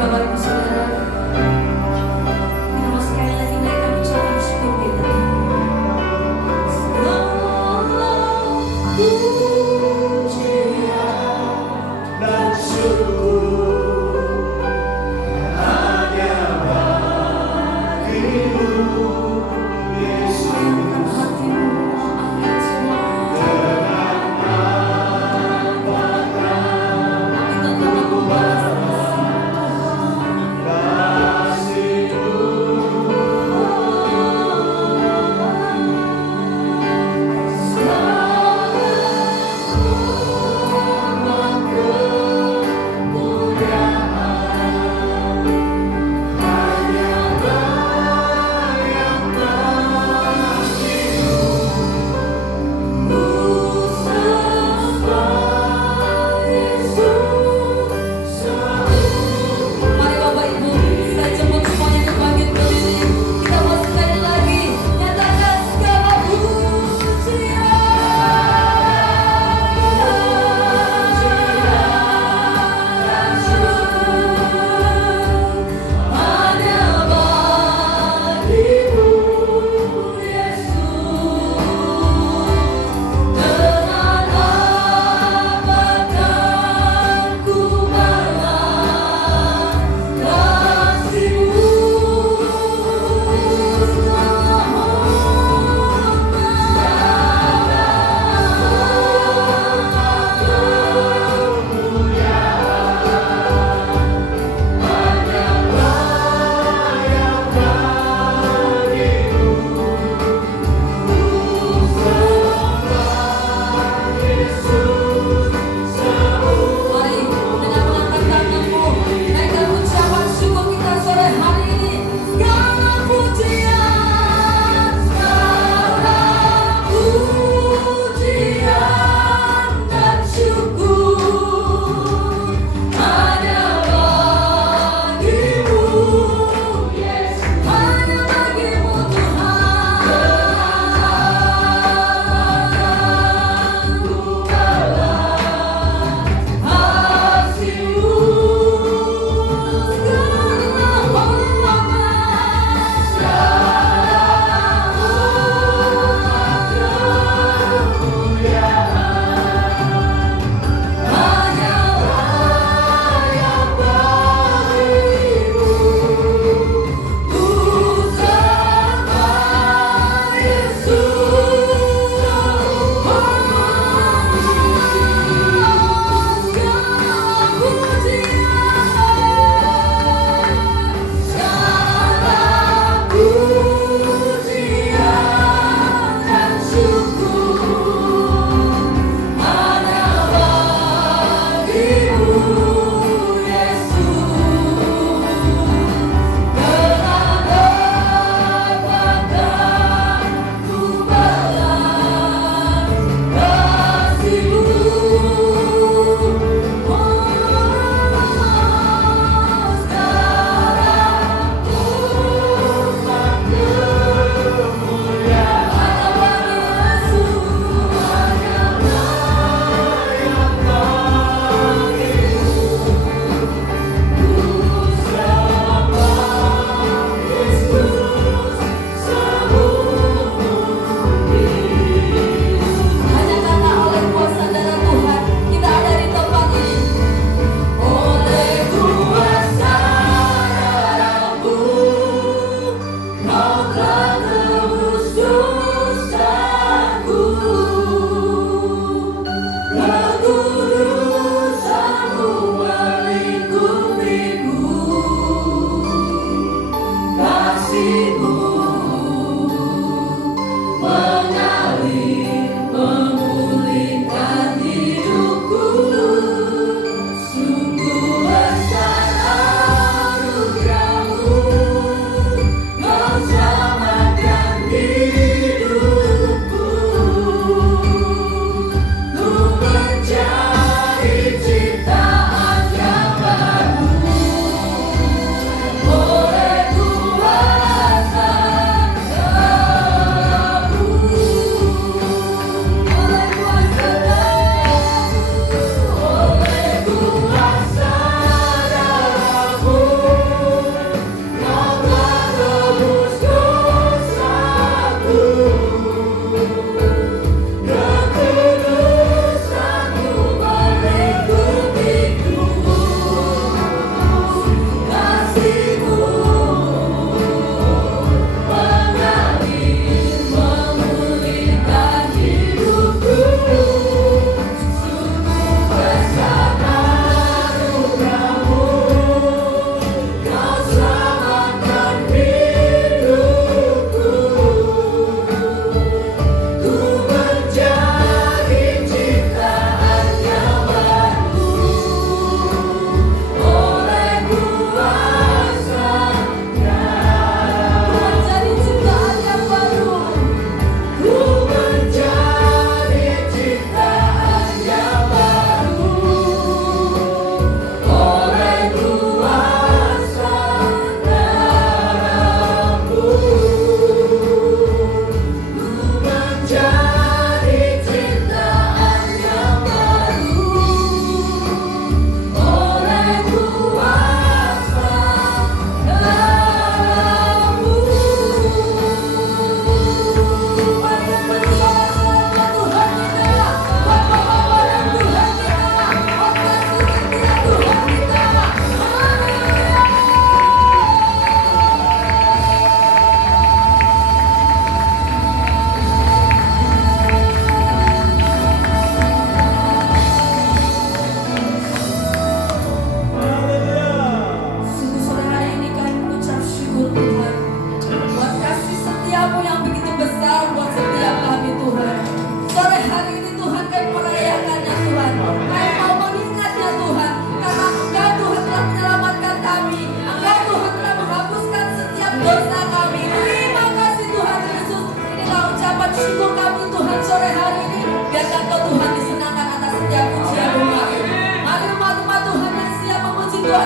Bapak Ibu Saudara, kita mau sekali lagi naikkan ucapan syukur kita. Pujian dan syukur hanya bagimu, Yesus.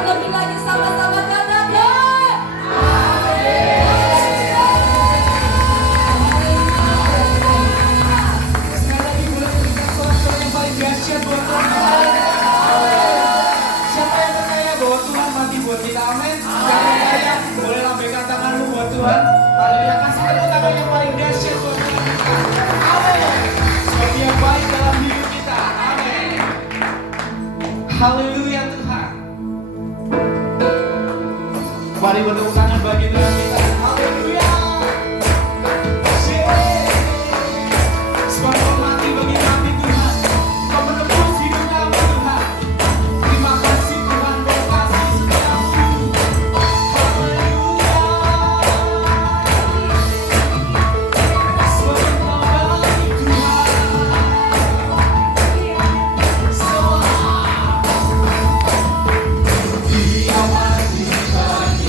lebih lagi sama-sama katakan. Sekali lagi boleh berikan sorak-sorai yang paling dahsyat buat Tuhan. Siapa yang percaya bahwa Tuhan mati buat kita? Amin. Yang percaya boleh lambaikan tanganmu buat Tuhan. Haleluya. Kasih tepuk tangan yang paling dahsyat buat Tuhan kita. Amin. Sebab Dia baik dalam hidup kita. Amin. Haleluya Tuhan. Mari bertepuk tangan bagi Tuhan kita. Haleluya. Sebab Kau mati bagi kami Tuhan. Kau menebus hidup kami Tuhan. Terima kasih Tuhan, Kau kasih setiamu. Haleluya. Sebab Kau baik Tuhan. Dia mati bagi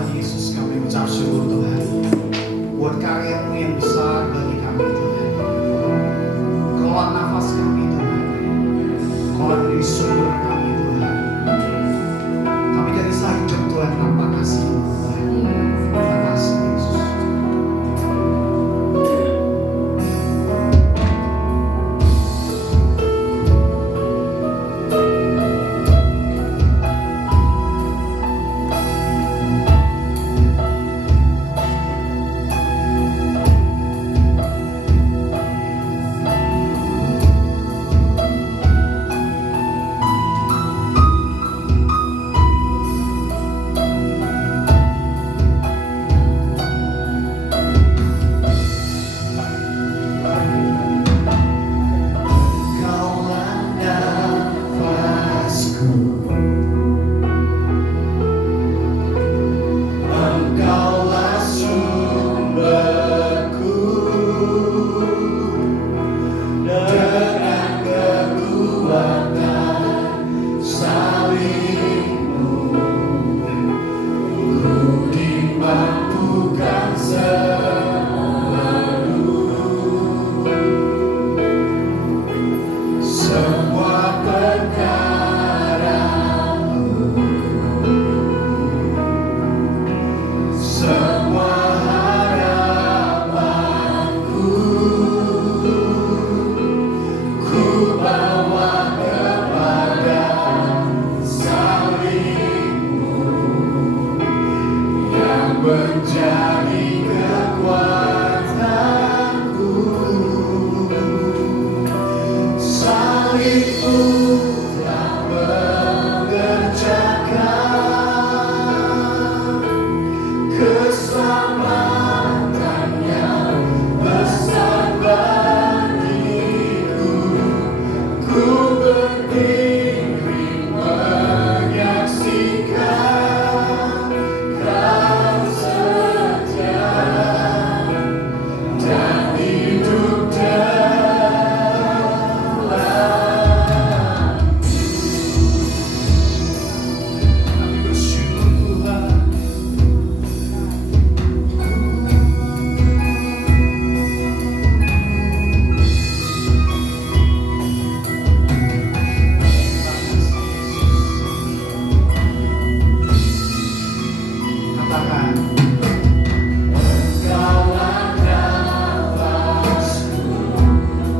Tuhan Yesus, kami ucap syukur Tuhan buat karya-Mu yang besar bagi kami Tuhan. Kaulah nafas kami Tuhan, Kaulah beri sumber kami Tuhan. Kami jadi hidup Tuhan tanpa kasih-Mu Tuhan. Terima kasih Yesus. Menjadi kekuatanku, salibmu telah mengerjakan keselamatan yang besar bagiku. Ku berdiri menyaksikan Kau setia dan hidup dalam. Kami bersyukur Tuhan. Katakan, Engkaulah nafasku,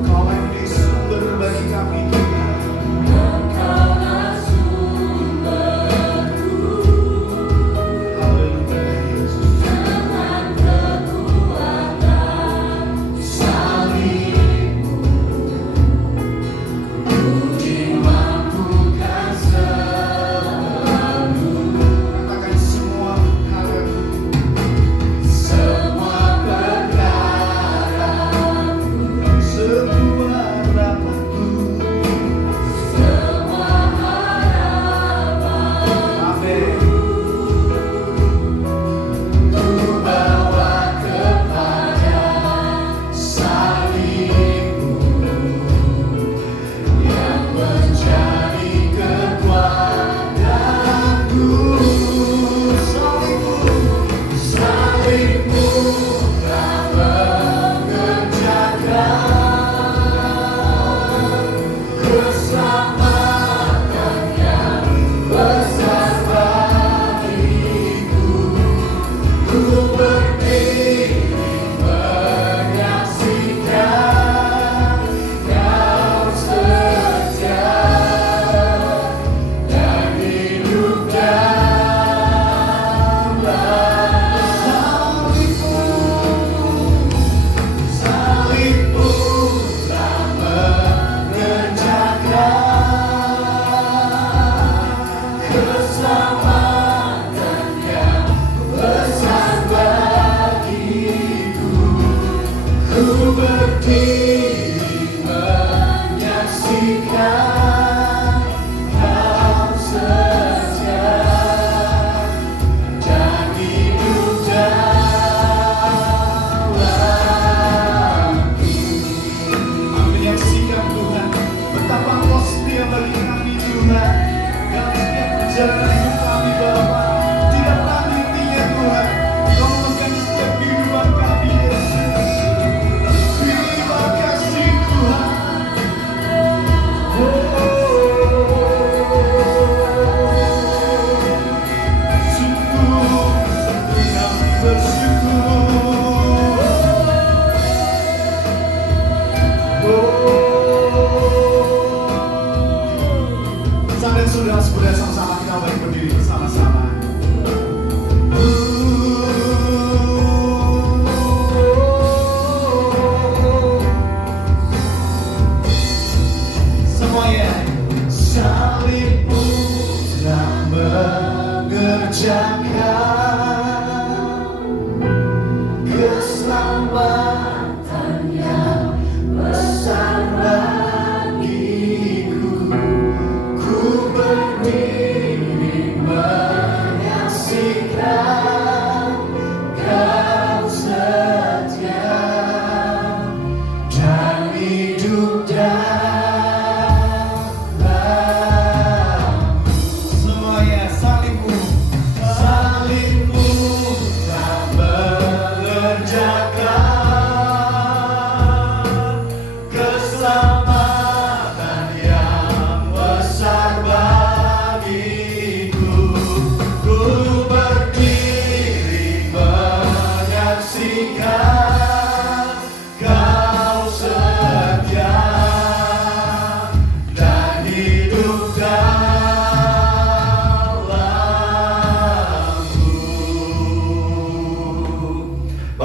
Engkaulah yang menjadi sumber bagi kami Tuhan. Engkaulah sumberku. Haleluya Yesus. Dengan kekuatan salibmu, ku dimampukan selalu. Katakan semua perkara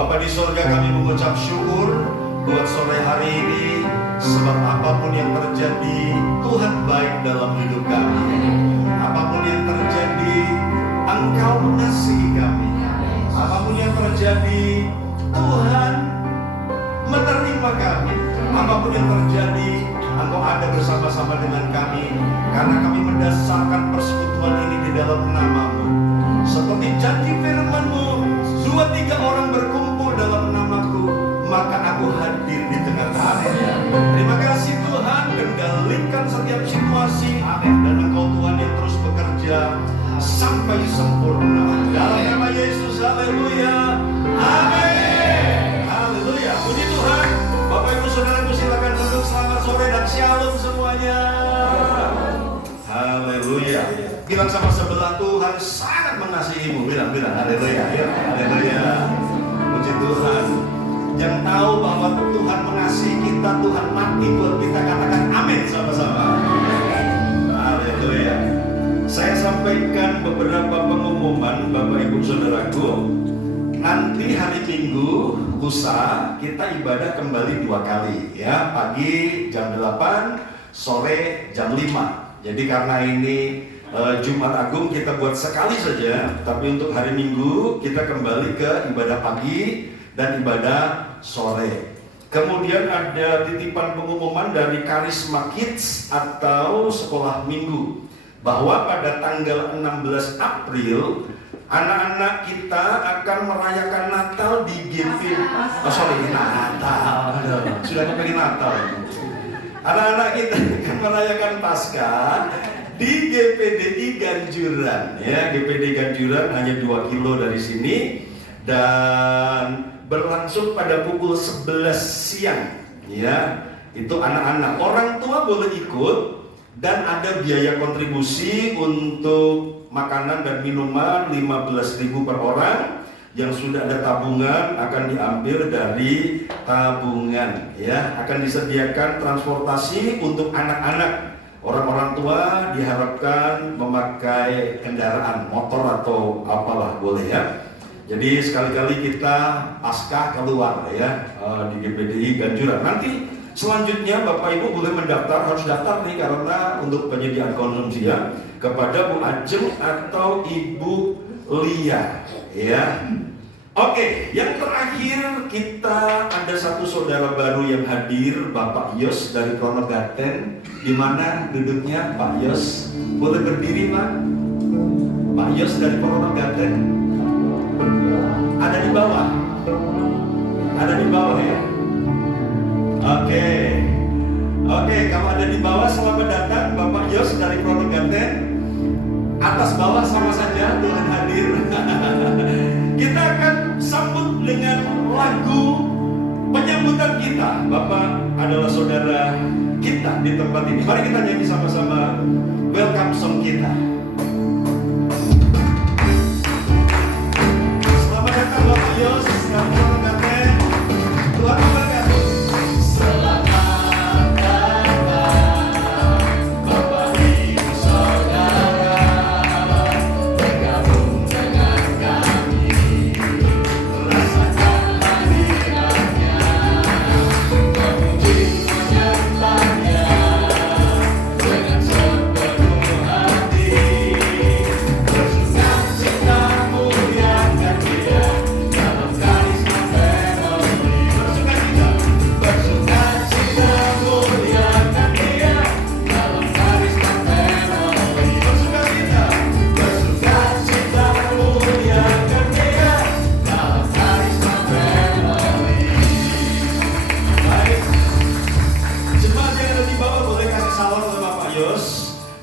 Bapa di surga, kami mengucap syukur buat sore hari ini, sebab apapun yang terjadi, Tuhan baik dalam hidup kami. Apapun yang terjadi, Engkau mengasihi kami. Apapun yang terjadi, Tuhan menerima kami. Apapun yang terjadi, Engkau ada bersama-sama dengan kami, karena kami mendasarkan persekutuan ini di dalam nama-Mu. Seperti janji firman-Mu, 2-3 orang berkumpul dalam nama-Ku, maka Aku hadir di tengah-tengahnya. Terima kasih Tuhan, kendalikan setiap situasi, dan Engkau Tuhan yang terus bekerja sampai sempurna. Dalam nama Yesus, haleluya, amin. Haleluya, puji Tuhan. Bapak Ibu Saudaraku, silakan duduk. Selamat sore dan shalom semuanya. Haleluya. Bilang sama sebelah, Tuhan sangat mengasihimu. Bilang haleluya. Ya, haleluya. Puji Tuhan. Yang tahu bahwa Tuhan mengasihi kita, Tuhan mati buat kita, katakan amin sama-sama. Haleluya. Saya sampaikan beberapa pengumuman Bapak Ibu Saudaraku. Nanti hari Minggu lusa kita ibadah kembali 2 kali ya, pagi jam 8, sore jam 5. Jadi karena ini Jumat Agung kita buat sekali saja, tapi untuk hari Minggu kita kembali ke ibadah pagi dan ibadah sore. Kemudian ada titipan pengumuman dari Karisma Kids atau sekolah minggu, bahwa pada tanggal 16 April anak-anak kita akan merayakan Natal di GP. Natal. Sudah kepengen Natal. Anak-anak kita akan merayakan Paskah di GPDI Ganjuran. Ya, GPDI Ganjuran hanya 2 kilo dari sini dan berlangsung pada pukul 11 siang. Ya, itu anak-anak. Orang tua boleh ikut dan ada biaya kontribusi untuk makanan dan minuman 15.000 per orang. Yang sudah ada tabungan akan diambil dari tabungan, ya. Akan disediakan transportasi untuk anak-anak. Orang-orang tua diharapkan memakai kendaraan motor atau apalah, boleh ya. Jadi sekali-kali kita Paskah keluar ya di GPDI Ganjuran. Nanti selanjutnya Bapak Ibu boleh mendaftar, harus daftar nih karena untuk penyediaan konsumsi ya, kepada Bu Ajeng atau Ibu Lia ya. Oke, yang terakhir kita ada satu saudara baru yang hadir, Bapak Yos dari Pronogaten. Di mana duduknya Pak Yos? Boleh berdiri Pak? Pak Yos dari Pronogaten. Ada di bawah. Ada di bawah ya. Oke, kalau ada di bawah, selamat datang Bapak Yos dari Pronogaten. Atas bawah sama saja, Tuhan hadir. Kita akan sambut dengan lagu penyambutan kita. Bapak adalah saudara kita di tempat ini. Mari kita nyanyi sama-sama welcome song kita. Selamat datang Bapak Yos dari Pronogaten. Tuhan memberkati.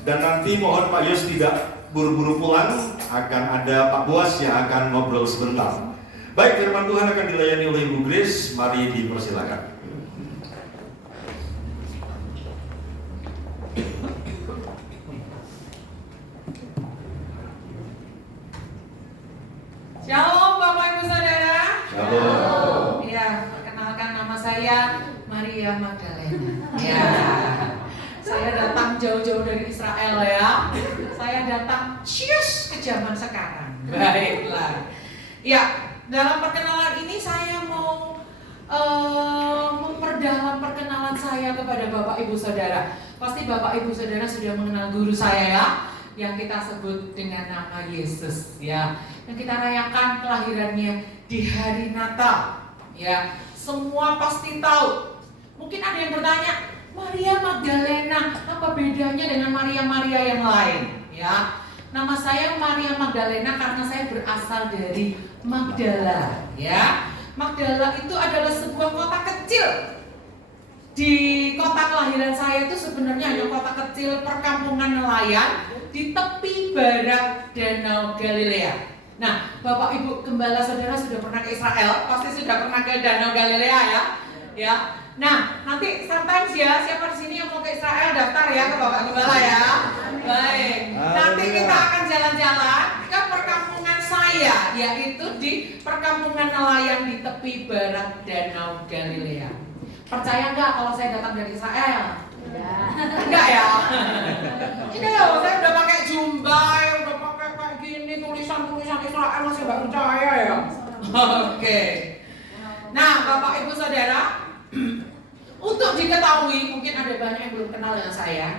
Dan nanti mohon Pak Yos tidak buru-buru pulang, akan ada Pak Buas yang akan ngobrol sebentar. Baik, firman Tuhan akan dilayani oleh Ibu Grace, mari dipersilakan. Shalom Bapak Ibu Saudara. Shalom. Ya, perkenalkan nama saya Maria Magdalena. Ya. Saya datang jauh-jauh dari Israel ya. Saya datang cius ke zaman sekarang. Baiklah. Ya, dalam perkenalan ini saya mau memperdalam perkenalan saya kepada Bapak Ibu Saudara. Pasti Bapak Ibu Saudara sudah mengenal guru saya ya, yang kita sebut dengan nama Yesus ya, yang kita rayakan kelahirannya di hari Natal ya. Semua pasti tahu. Mungkin ada yang bertanya, Maria Magdalena apa bedanya dengan Maria-Maria yang lain ya? Nama saya Maria Magdalena karena saya berasal dari Magdala ya. Magdala itu adalah sebuah kota kecil. Di kota kelahiran saya itu sebenarnya hanya kota kecil perkampungan nelayan di tepi barat Danau Galilea. Nah, Bapak Ibu Gembala Saudara sudah pernah ke Israel, pasti sudah pernah ke Danau Galilea ya. Ya. Nah, nanti sometimes ya, siapa di sini yang mau ke Israel daftar ya ke Bapak Gembala ya. Baik. Nanti kita akan jalan-jalan ke perkampungan saya, yaitu di perkampungan nelayan di tepi barat Danau Galilea. Percaya nggak kalau saya datang dari Israel? Enggak ya? Ini loh, saya udah pakai jumbai, udah pakai kayak gini, tulisan-tulisan Israel masih nggak percaya ya? Oke. Nah, Bapak Ibu Saudara, untuk diketahui, mungkin ada banyak yang belum kenal dengan saya.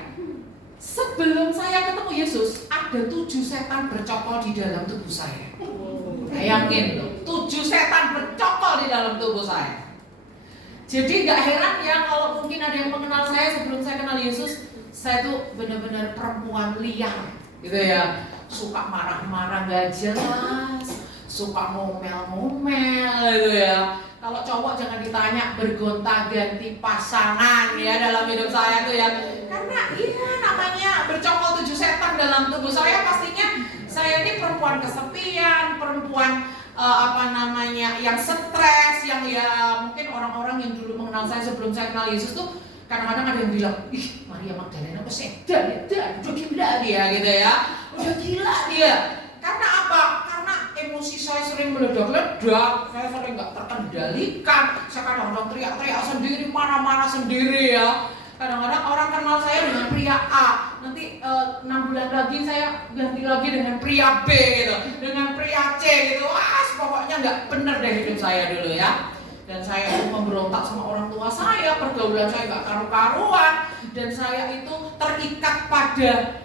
Sebelum saya ketemu Yesus, ada 7 setan bercokol di dalam tubuh saya. Bayangin tuh, 7 setan bercokol di dalam tubuh saya. Jadi nggak heran ya kalau mungkin ada yang mengenal saya sebelum saya kenal Yesus, saya tuh benar-benar perempuan liar, gitu ya. Suka marah-marah nggak jelas, suka ngomel-ngomel, gitu ya. Kalau cowok jangan ditanya, bergonta-ganti pasangan ya dalam hidup saya tuh ya. Karena iya namanya bercokol 7 setan dalam tubuh saya, pastinya saya ini perempuan kesepian, perempuan yang stres, yang ya mungkin orang-orang yang dulu mengenal saya sebelum saya kenal Yesus tuh kadang-kadang ada yang bilang, ih Maria Magdalena kok sedan ya, udah gila dia gitu ya, udah gila dia. Karena apa? Karena emosi saya sering meledak-ledak, saya sering nggak terkendalikan, saya kadang-kadang teriak-teriak sendiri, marah-marah sendiri ya. Kadang-kadang orang kenal saya dengan pria A, nanti 6 bulan lagi saya ganti lagi dengan pria B gitu, dengan pria C gitu. Wah, pokoknya nggak bener deh hidup saya dulu ya. Dan saya itu memberontak sama orang tua saya, pergaulan saya nggak karu-karuan, dan saya itu terikat pada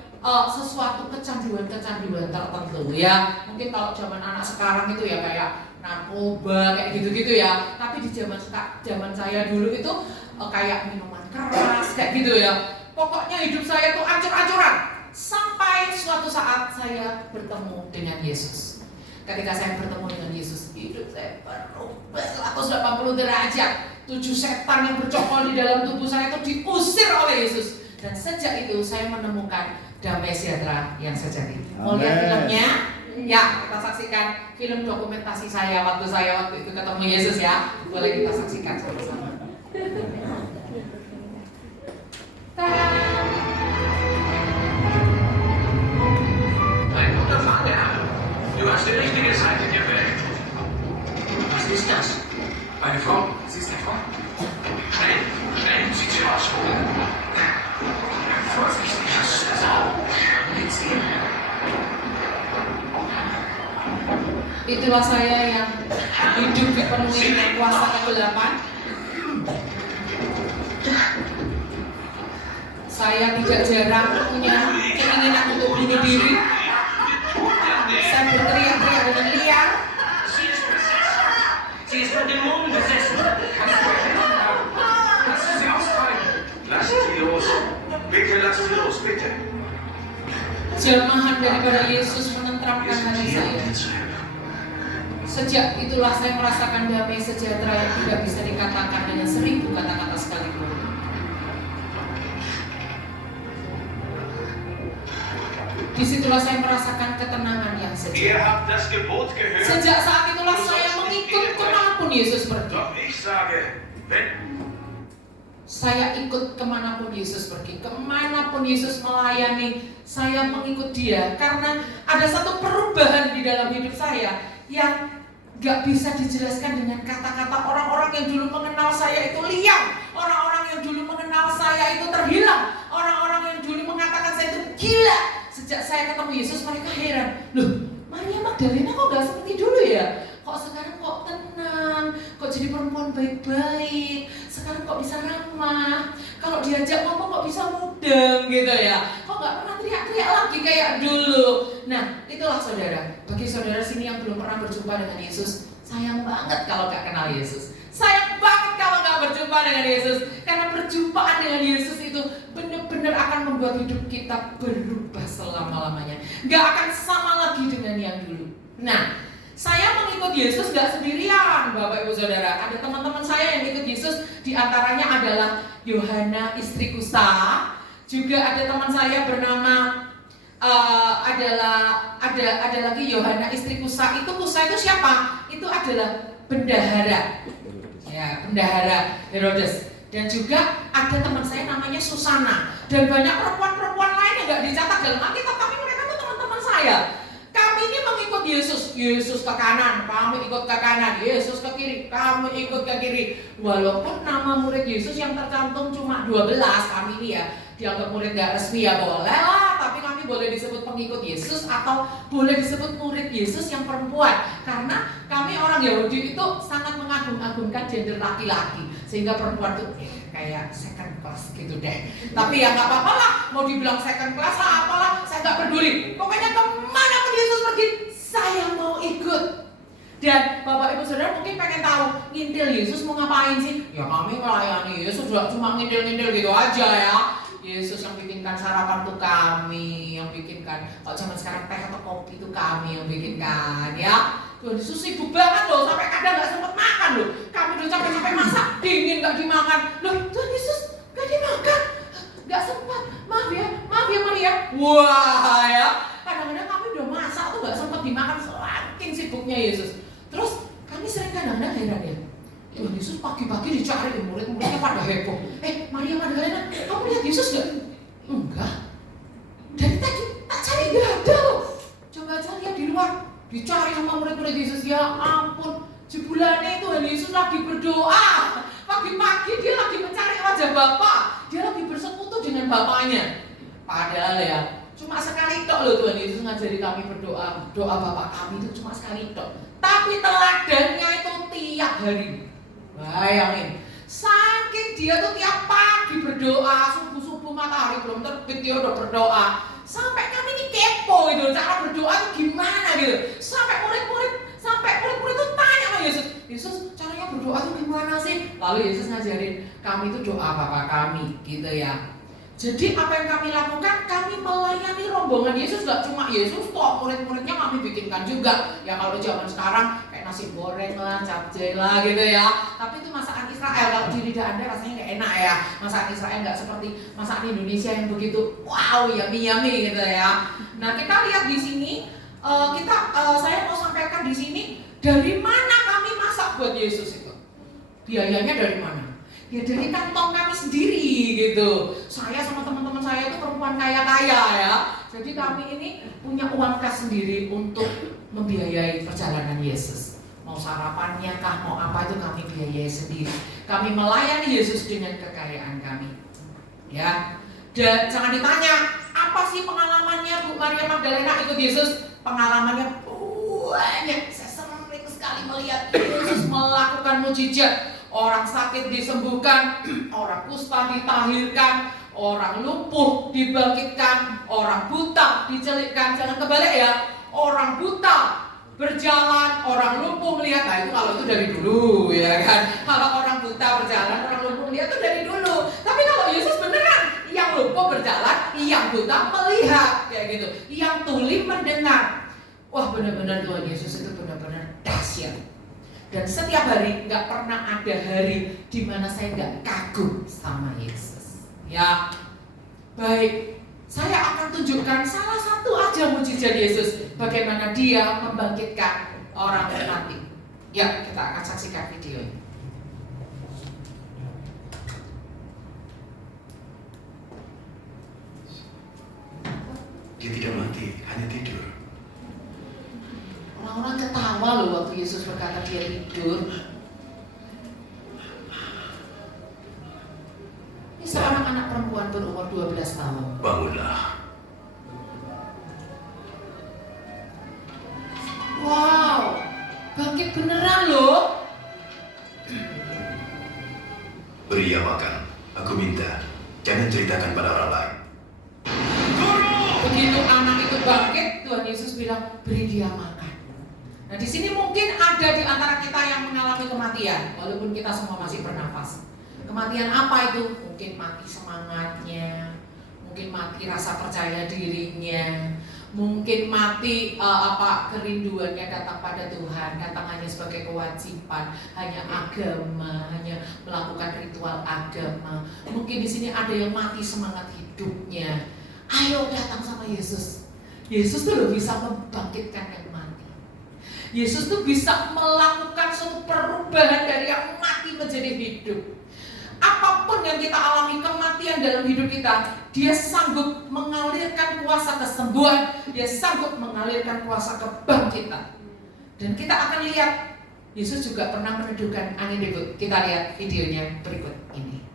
sesuatu kecanduan-kecanduan tertentu ya. Mungkin kalau zaman anak sekarang itu ya kayak narkoba kayak gitu-gitu ya. Tapi di zaman saya dulu itu kayak minuman keras kayak gitu ya. Pokoknya hidup saya itu ancur-ancuran sampai suatu saat saya bertemu dengan Yesus. Ketika saya bertemu dengan Yesus, hidup saya berubah 180 derajat. 7 setan yang bercokol di dalam tubuh saya itu diusir oleh Yesus. Dan sejak itu saya menemukan damai sejahtera yang sejati. Mau lihat filmnya? Ya, kita saksikan film dokumentasi saya waktu itu ketemu Yesus ya. Boleh kita saksikan sama-sama. Mein guter Vater, du hast die richtige Seite gewählt. Was ist das? Meine Frau. Sie ist eine Frau. Schnell, schnell, zieht sie raus. Vorsichtig, das ist das Auge. Jetzt gehen. Itulah saya yang hidup dipenuhi dengan kuasa kegelapan. Saya tidak jarang punya keinginan untuk bunuh diri. Saya berteriak-teriak dengan liar. Sie ist von Dämonen besessen. Lass sie austreiben. Lass sie los. Bitte lass sie los, bitte. Jamahan daripada Yesus menenteramkan hati saya. Sejak itulah saya merasakan damai sejahtera yang tidak bisa dikatakan dengan 1000 kata-kata sekalipun. Disitulah saya merasakan ketenangan yang Ihr sejati. habt das Gebot gehört. Sejak saat itulah saya mengikut kemanapun Yesus pergi. Doch ich sage, wenn Saya ikut kemanapun Yesus pergi, kemanapun Yesus melayani, saya mengikut Dia. Karena ada satu perubahan di dalam hidup saya yang gak bisa dijelaskan dengan kata-kata. Orang-orang yang dulu mengenal saya itu liar, orang-orang yang dulu mengenal saya itu terhilang, orang-orang yang dulu mengatakan saya itu gila. Sejak saya ketemu Yesus, mereka heran, loh Maria Magdalena kok gak seperti dulu ya? Kok sekarang kok tenang, jadi perempuan baik-baik, sekarang kok bisa ramah, kalau diajak ngomong kok bisa mudeng gitu ya, kok nggak pernah teriak-teriak lagi kayak dulu. Nah itulah saudara, bagi saudara sini yang belum pernah berjumpa dengan Yesus, sayang banget kalau nggak kenal Yesus, sayang banget kalau nggak berjumpa dengan Yesus, karena perjumpaan dengan Yesus itu benar-benar akan membuat hidup kita berubah selama-lamanya, nggak akan sama lagi dengan yang dulu. Nah, saya mengikut Yesus gak sendirian, Bapak Ibu Saudara. Ada teman-teman saya yang ikut Yesus, diantaranya adalah Yohana istri Kusa. Juga ada teman saya bernama ada lagi Yohana istri Kusa. Kusa itu siapa? Itu adalah bendahara. Ya, bendahara Herodes. Dan juga ada teman saya namanya Susana. Dan banyak perempuan-perempuan lain yang gak dicatat dalam Alkitab, tapi mereka tuh teman-teman saya. Kami ini mengikut Yesus, Yesus ke kanan, kami ikut ke kanan, Yesus ke kiri, kami ikut ke kiri. Walaupun nama murid Yesus yang tercantum cuma 12, kami ini ya dianggap murid gak resmi ya boleh lah, tapi kami boleh disebut pengikut Yesus atau boleh disebut murid Yesus yang perempuan. Karena kami orang Yahudi itu sangat mengagung-agungkan gender laki-laki, sehingga perempuan tuh kayak second class gitu deh. Tapi ya gak apa-apa lah, mau dibilang second class lah apalah, saya gak peduli. Pokoknya kemana pun Yesus pergi, saya mau ikut. Dan Bapak Ibu Saudara mungkin pengen tahu, ngintil Yesus mau ngapain sih? Ya kami melayani Yesus cuma ngintil-ngintil gitu aja ya. Yesus yang bikinkan sarapan tuh kami, yang bikinkan kalau zaman sekarang teh atau kopi itu kami yang bikinkan ya. Tuhan Yesus sibuk banget loh, sampai kadang gak sempat makan loh. Kami udah capek-capek masak, dingin gak dimakan. Loh Tuhan Yesus gak dimakan, gak sempat. Maaf ya Maria. Wah ya, kadang-kadang kami udah masak tuh gak sempat dimakan, saking sibuknya Yesus. Terus kami sering kadang-kadang heran ya, Tuhan Yesus pagi-pagi dicari, murid-muridnya pada heboh. Maria Magdalena, kamu lihat Yesus gak? Enggak. Dari tadi tak cari gak ada loh. Coba aja lihat di luar, dicari sama murid-murid Yesus. Ya ampun, jebulannya Tuhan Yesus lagi berdoa. Pagi-pagi dia lagi mencari wajah Bapa, dia lagi bersekutu dengan Bapaknya. Padahal ya, cuma sekali tok loh Tuhan Yesus ngajari kami berdoa. Doa Bapa kami itu cuma sekali tok. Tapi teladannya itu tiap hari. Bayangin, saking dia tuh tiap pagi berdoa, subuh-subuh matahari belum terbit dia udah berdoa. Sampai kami ini kepo gitu, cara berdoa itu gimana gitu. Sampai murid-murid tuh tanya sama Yesus, Yesus caranya berdoa itu gimana sih? Lalu Yesus ngajarin kami itu doa Bapa kami gitu ya. Jadi apa yang kami lakukan, kami melayani rombongan Yesus, gak cuma Yesus kok, murid-muridnya kami bikinkan juga. Ya kalau zaman sekarang kayak nasi goreng lah, capcay lah gitu ya. Tapi itu masakan Israel, kalau di lidah Anda rasanya gak enak ya. Masakan Israel gak seperti masakan Indonesia yang begitu wow, yummy gitu ya. Nah kita lihat di sini, saya mau sampaikan di sini dari mana kami masak buat Yesus itu. Biayanya dari mana? Ya dari kantong kami sendiri gitu. Saya sama teman-teman saya itu perempuan kaya-kaya ya. Jadi kami ini punya uang kas sendiri untuk membiayai perjalanan Yesus. Mau sarapannya kah, mau apa itu kami biayai sendiri. Kami melayani Yesus dengan kekayaan kami. Ya. Dan jangan ditanya, apa sih pengalamannya Bu Maria Magdalena ikut Yesus? Pengalamannya banyak. Saya senang sekali melihat Yesus melakukan mujizat. Orang sakit disembuhkan, orang kusta ditahirkan, orang lumpuh dibangkitkan, orang buta dicelikkan. Jangan kebalik ya, orang buta berjalan, orang lumpuh melihat. Nah itu kalau itu dari dulu ya kan. Kalau orang buta berjalan, orang lumpuh melihat itu dari dulu. Tapi kalau Yesus beneran, yang lumpuh berjalan, yang buta melihat kayak gitu, yang tuli mendengar. Wah benar-benar Tuhan Yesus itu benar-benar dahsyat. Dan setiap hari nggak pernah ada hari di mana saya nggak kagum sama Yesus. Ya, baik. Saya akan tunjukkan salah satu aja mujizat Yesus, bagaimana Dia membangkitkan orang mati. Ya, kita akan saksikan video ini. Dia tidak mati, hanya tidur. Orang-orang ketawa loh waktu Yesus berkata dia tidur. Ini seorang anak perempuan berumur 12 tahun. Bangunlah. Wow, bangkit beneran loh. beri ia makan. Aku minta, jangan ceritakan pada orang lain. Begitu anak itu bangkit, Tuhan Yesus bilang, beri dia makan. Nah di sini mungkin ada di antara kita yang mengalami kematian, walaupun kita semua masih bernafas. Kematian apa itu? Mungkin mati semangatnya, mungkin mati rasa percaya dirinya, mungkin mati kerinduannya datang pada Tuhan, datang hanya sebagai kewajiban, hanya agama, hanya melakukan ritual agama. Mungkin di sini ada yang mati semangat hidupnya. Ayo datang sama Yesus. Yesus tuh loh bisa membangkitkan yang mati. Yesus tuh bisa melakukan suatu perubahan dari yang mati menjadi hidup. Apapun yang kita alami, kematian dalam hidup kita, Dia sanggup mengalirkan kuasa kesembuhan, Dia sanggup mengalirkan kuasa kebangkitan. Dan kita akan lihat, Yesus juga pernah meneduhkan angin ribut. Kita lihat videonya berikut ini.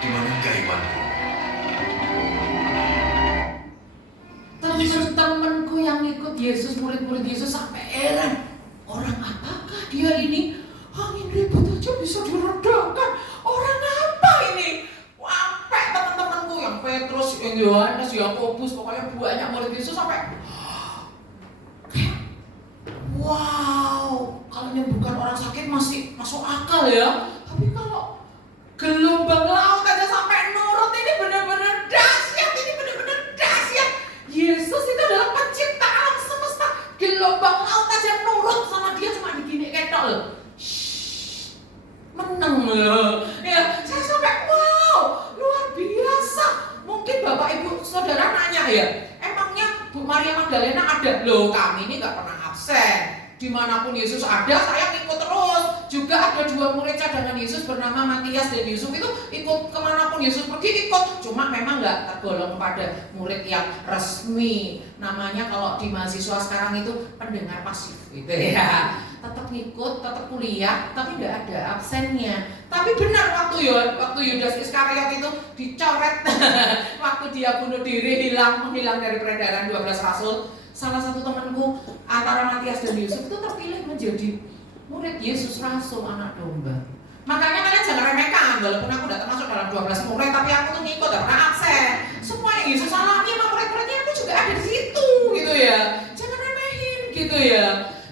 Di manakah imanmu? Teman-temanku yang ikut Yesus, murid-murid Yesus sampai heran. Orang apakah dia ini? Angin ribut aja bisa diredakan. Orang apa ini? Sampai teman-temanku yang Petrus, yang Yohanes, Yakobus, pokoknya banyak murid Yesus sampai wow, kalau nyembuhkan orang sakit masih masuk akal ya. Tapi kalau gelombang laut aja sampai nurut, ini benar-benar dahsyat, ini benar-benar dahsyat. Yesus itu adalah pencipta alam semesta. Gelombang laut aja nurut sama Dia, cuma digini ketok loh. Menang loh. Ya, saya sampai wow, luar biasa. Mungkin Bapak Ibu Saudara nanya ya, emangnya Bu Maria Magdalena ada? Loh, kami ini nggak pernah absen. Dimanapun Yesus ada, saya ikut terus. Juga ada 2 murid cadangan Yesus bernama Matias dan Yusuf, itu ikut kemanapun Yesus pergi ikut. Cuma memang nggak tergolong pada murid yang resmi. Namanya kalau di mahasiswa sekarang itu pendengar pasif gitu ya. Tetap ngikut, tetap kuliah, tapi nggak ada absennya. Tapi benar waktu Yudas Iskariot itu dicoret, waktu dia bunuh diri, menghilang dari peredaran 12 rasul. Salah satu temanku antara Matias dan Yusuf itu terpilih menjadi murid Yesus, rasul anak domba. Makanya kalian jangan remehkan, walaupun aku udah termasuk dalam 12 murid, tapi aku tuh ngikut, gak pernah absen. Semua yang Yesus alami sama murid-muridnya aku juga ada di situ gitu ya. Jangan remehin gitu ya.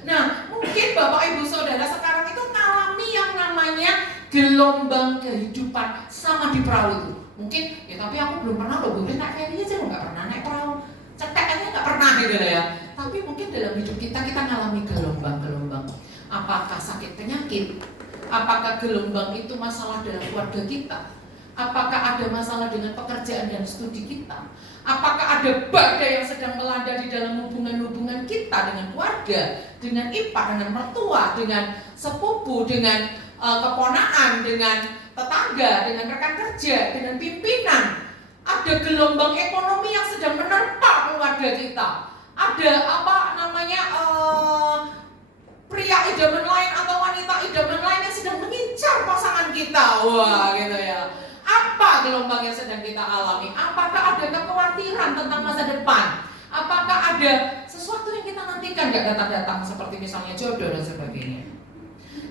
Nah, mungkin Bapak Ibu Saudara sekarang itu ngalami yang namanya gelombang kehidupan sama di perahu itu. Mungkin ya, tapi aku belum pernah loh, gue naik ferry aja loh, gak pernah naik perahu. Cetek aja nggak pernah gitu ya. Tapi mungkin dalam hidup kita ngalami gelombang-gelombang. Apakah sakit penyakit? Apakah gelombang itu masalah dalam keluarga kita? Apakah ada masalah dengan pekerjaan dan studi kita? Apakah ada badai yang sedang melanda di dalam hubungan-hubungan kita dengan keluarga, dengan ipar, dengan mertua, dengan sepupu, dengan keponaan, dengan tetangga, dengan rekan kerja, dengan pimpinan? Ada gelombang ekonomi yang sedang menerpa keluarga kita. Ada pria idaman lain atau wanita idaman lain yang sedang mengincar pasangan kita. Wah, gitu ya. Apa gelombang yang sedang kita alami? Apakah ada kekhawatiran tentang masa depan? Apakah ada sesuatu yang kita nantikan gak datang-datang, seperti misalnya jodoh dan sebagainya?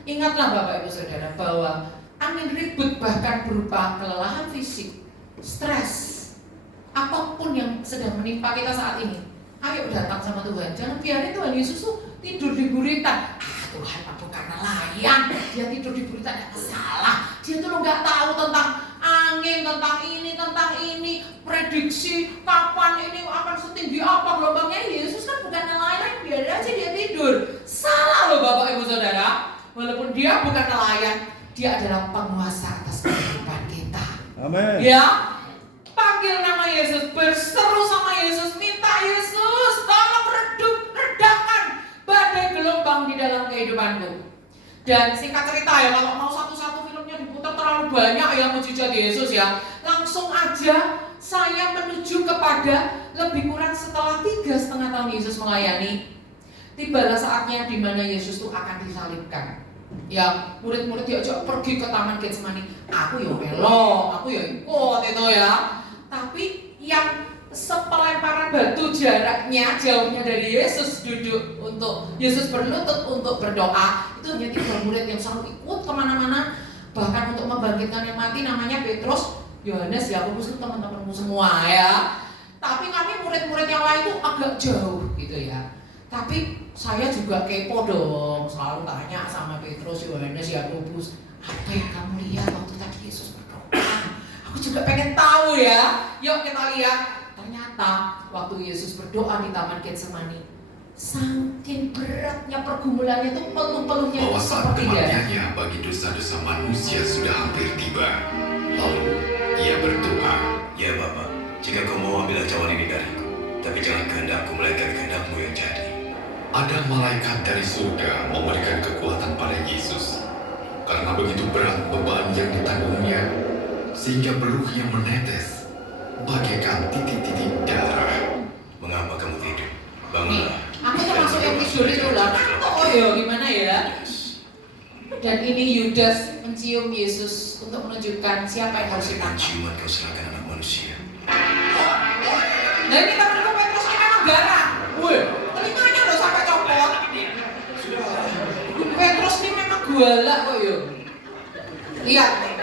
Ingatlah Bapak Ibu Saudara bahwa angin ribut bahkan berupa kelelahan fisik, stres, apapun yang sedang menimpa kita saat ini, ayo datang sama Tuhan. Jangan biarin Tuhan Yesus tuh tidur di buritan. Tuhan mah bukan nelayan, dia tidur di buritan gak masalah. Dia tuh nggak tahu tentang angin, tentang ini, prediksi kapan ini akan setinggi apa gelombangnya. Yesus kan bukan nelayan, biarin aja dia tidur. Salah loh Bapak Ibu Saudara. Walaupun dia bukan nelayan, dia adalah penguasa atas kehidupan kita. Amin. Ya, panggil nama Yesus, berseru sama Yesus, minta Yesus tolong redakan badai gelombang di dalam kehidupanku. Dan singkat cerita ya, kalau mau satu-satu filmnya diputar terlalu banyak yang mujizat Yesus ya. Langsung aja saya menuju kepada lebih kurang setelah 3,5 tahun Yesus melayani, tibalah saatnya di mana Yesus itu akan disalibkan. Ya, murid-murid diajak pergi ke Taman Getsemani. Aku ya melo, aku ya ikut itu ya. Tapi yang sepelemparan batu jaraknya jauhnya dari Yesus duduk untuk Yesus berlutut untuk berdoa, itu hanya 3 murid yang selalu ikut kemana-mana, bahkan untuk membangkitkan yang mati, namanya Petrus, Yohanes, Yakobus, itu teman-temanmu semua ya. Tapi kami murid-murid yang lain itu agak jauh gitu ya. Tapi saya juga kepo dong, selalu tanya sama Petrus, Yohanes, Yakobus, apa yang kamu lihat waktu tadi Yesus berdoa? Aku juga pengen tahu ya. Yuk kita lihat. Ternyata waktu Yesus berdoa di Taman Getsemani, saking beratnya pergumulannya itu peluh-peluhnya bahwa saat seperti darah. kematiannya bagi dosa-dosa manusia sudah hampir tiba. Lalu ia berdoa, Ya Bapa, jika kau mau ambillah cawan ini dariku, tapi jangan kehendakku melainkan kehendakmu yang jadi. ada malaikat dari surga memberikan kekuatan pada Yesus. Karena begitu berat beban yang ditanggungnya, sehingga peluhnya menetes bagaikan titik-titik darah. Mengapa kamu tidur? Nih, Bangunlah. aku termasuk yang tidur itu lah. Oh ya, gimana ya? Dan ini Yudas mencium Yesus untuk menunjukkan siapa yang harus Dengan ditangkap. ciuman kau serahkan anak manusia. Nah ini temanku Petrus ini memang garang. Wih, telinganya udah sampai copot. Petrus ini memang galak kok yo. Lihat nih.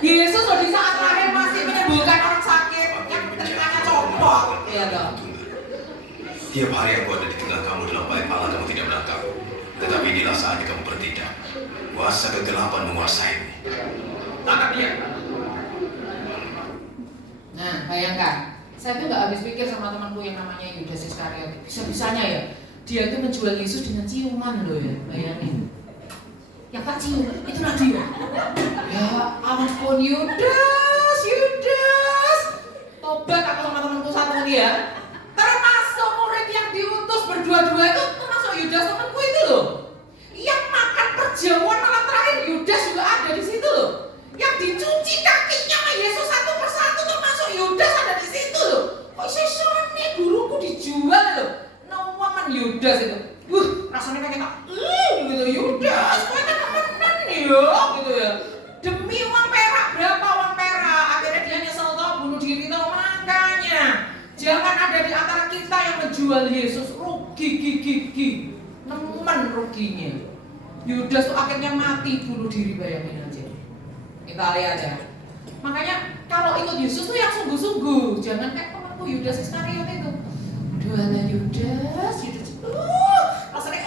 Yesus loh di saat terakhir masih menyembuhkan orang sakit yang telinganya copot. Iya dong. Tiap hari aku ada di tengah kamu dalam bait Allah, kamu tidak menangkap. Tetapi inilah saatnya kamu bertindak. Kuasa kegelapan menguasaimu. Tangkap dia. Nah, bayangkan. Saya tuh nggak habis pikir sama temanku yang namanya Yudas Iskariot. Bisa-bisanya ya, dia tuh menjual Yesus dengan ciuman loh ya. Bayangin. Yang tak cium, itulah dia. Ya ampun Yudas. Tobat aku sama temanku satu ini ya. Termasuk murid yang diutus berdua-dua itu termasuk Yudas temanku itu loh. Yang makan perjamuan malam terakhir Yudas juga ada di situ loh. Yang dicuci kakinya sama Yesus satu persatu termasuk Yudas ada di situ loh. Kok sesuatu guruku dijual loh. No woman Yudas itu. Rasanya kayak gitu Yudas, kok kan temenan ya gitu ya. Demi uang perak, berapa uang perak? Akhirnya dia nyesel tau bunuh diri tau. Makanya jangan ada di antara kita yang menjual Yesus. Rugi. Nemen ruginya. Yudas tuh akhirnya mati bunuh diri, bayangin aja. Kita lihat ya. Makanya kalau ikut Yesus tuh yang sungguh-sungguh. Jangan kayak temanku Yudas Iskariot itu. Dualah Yudas. Rasanya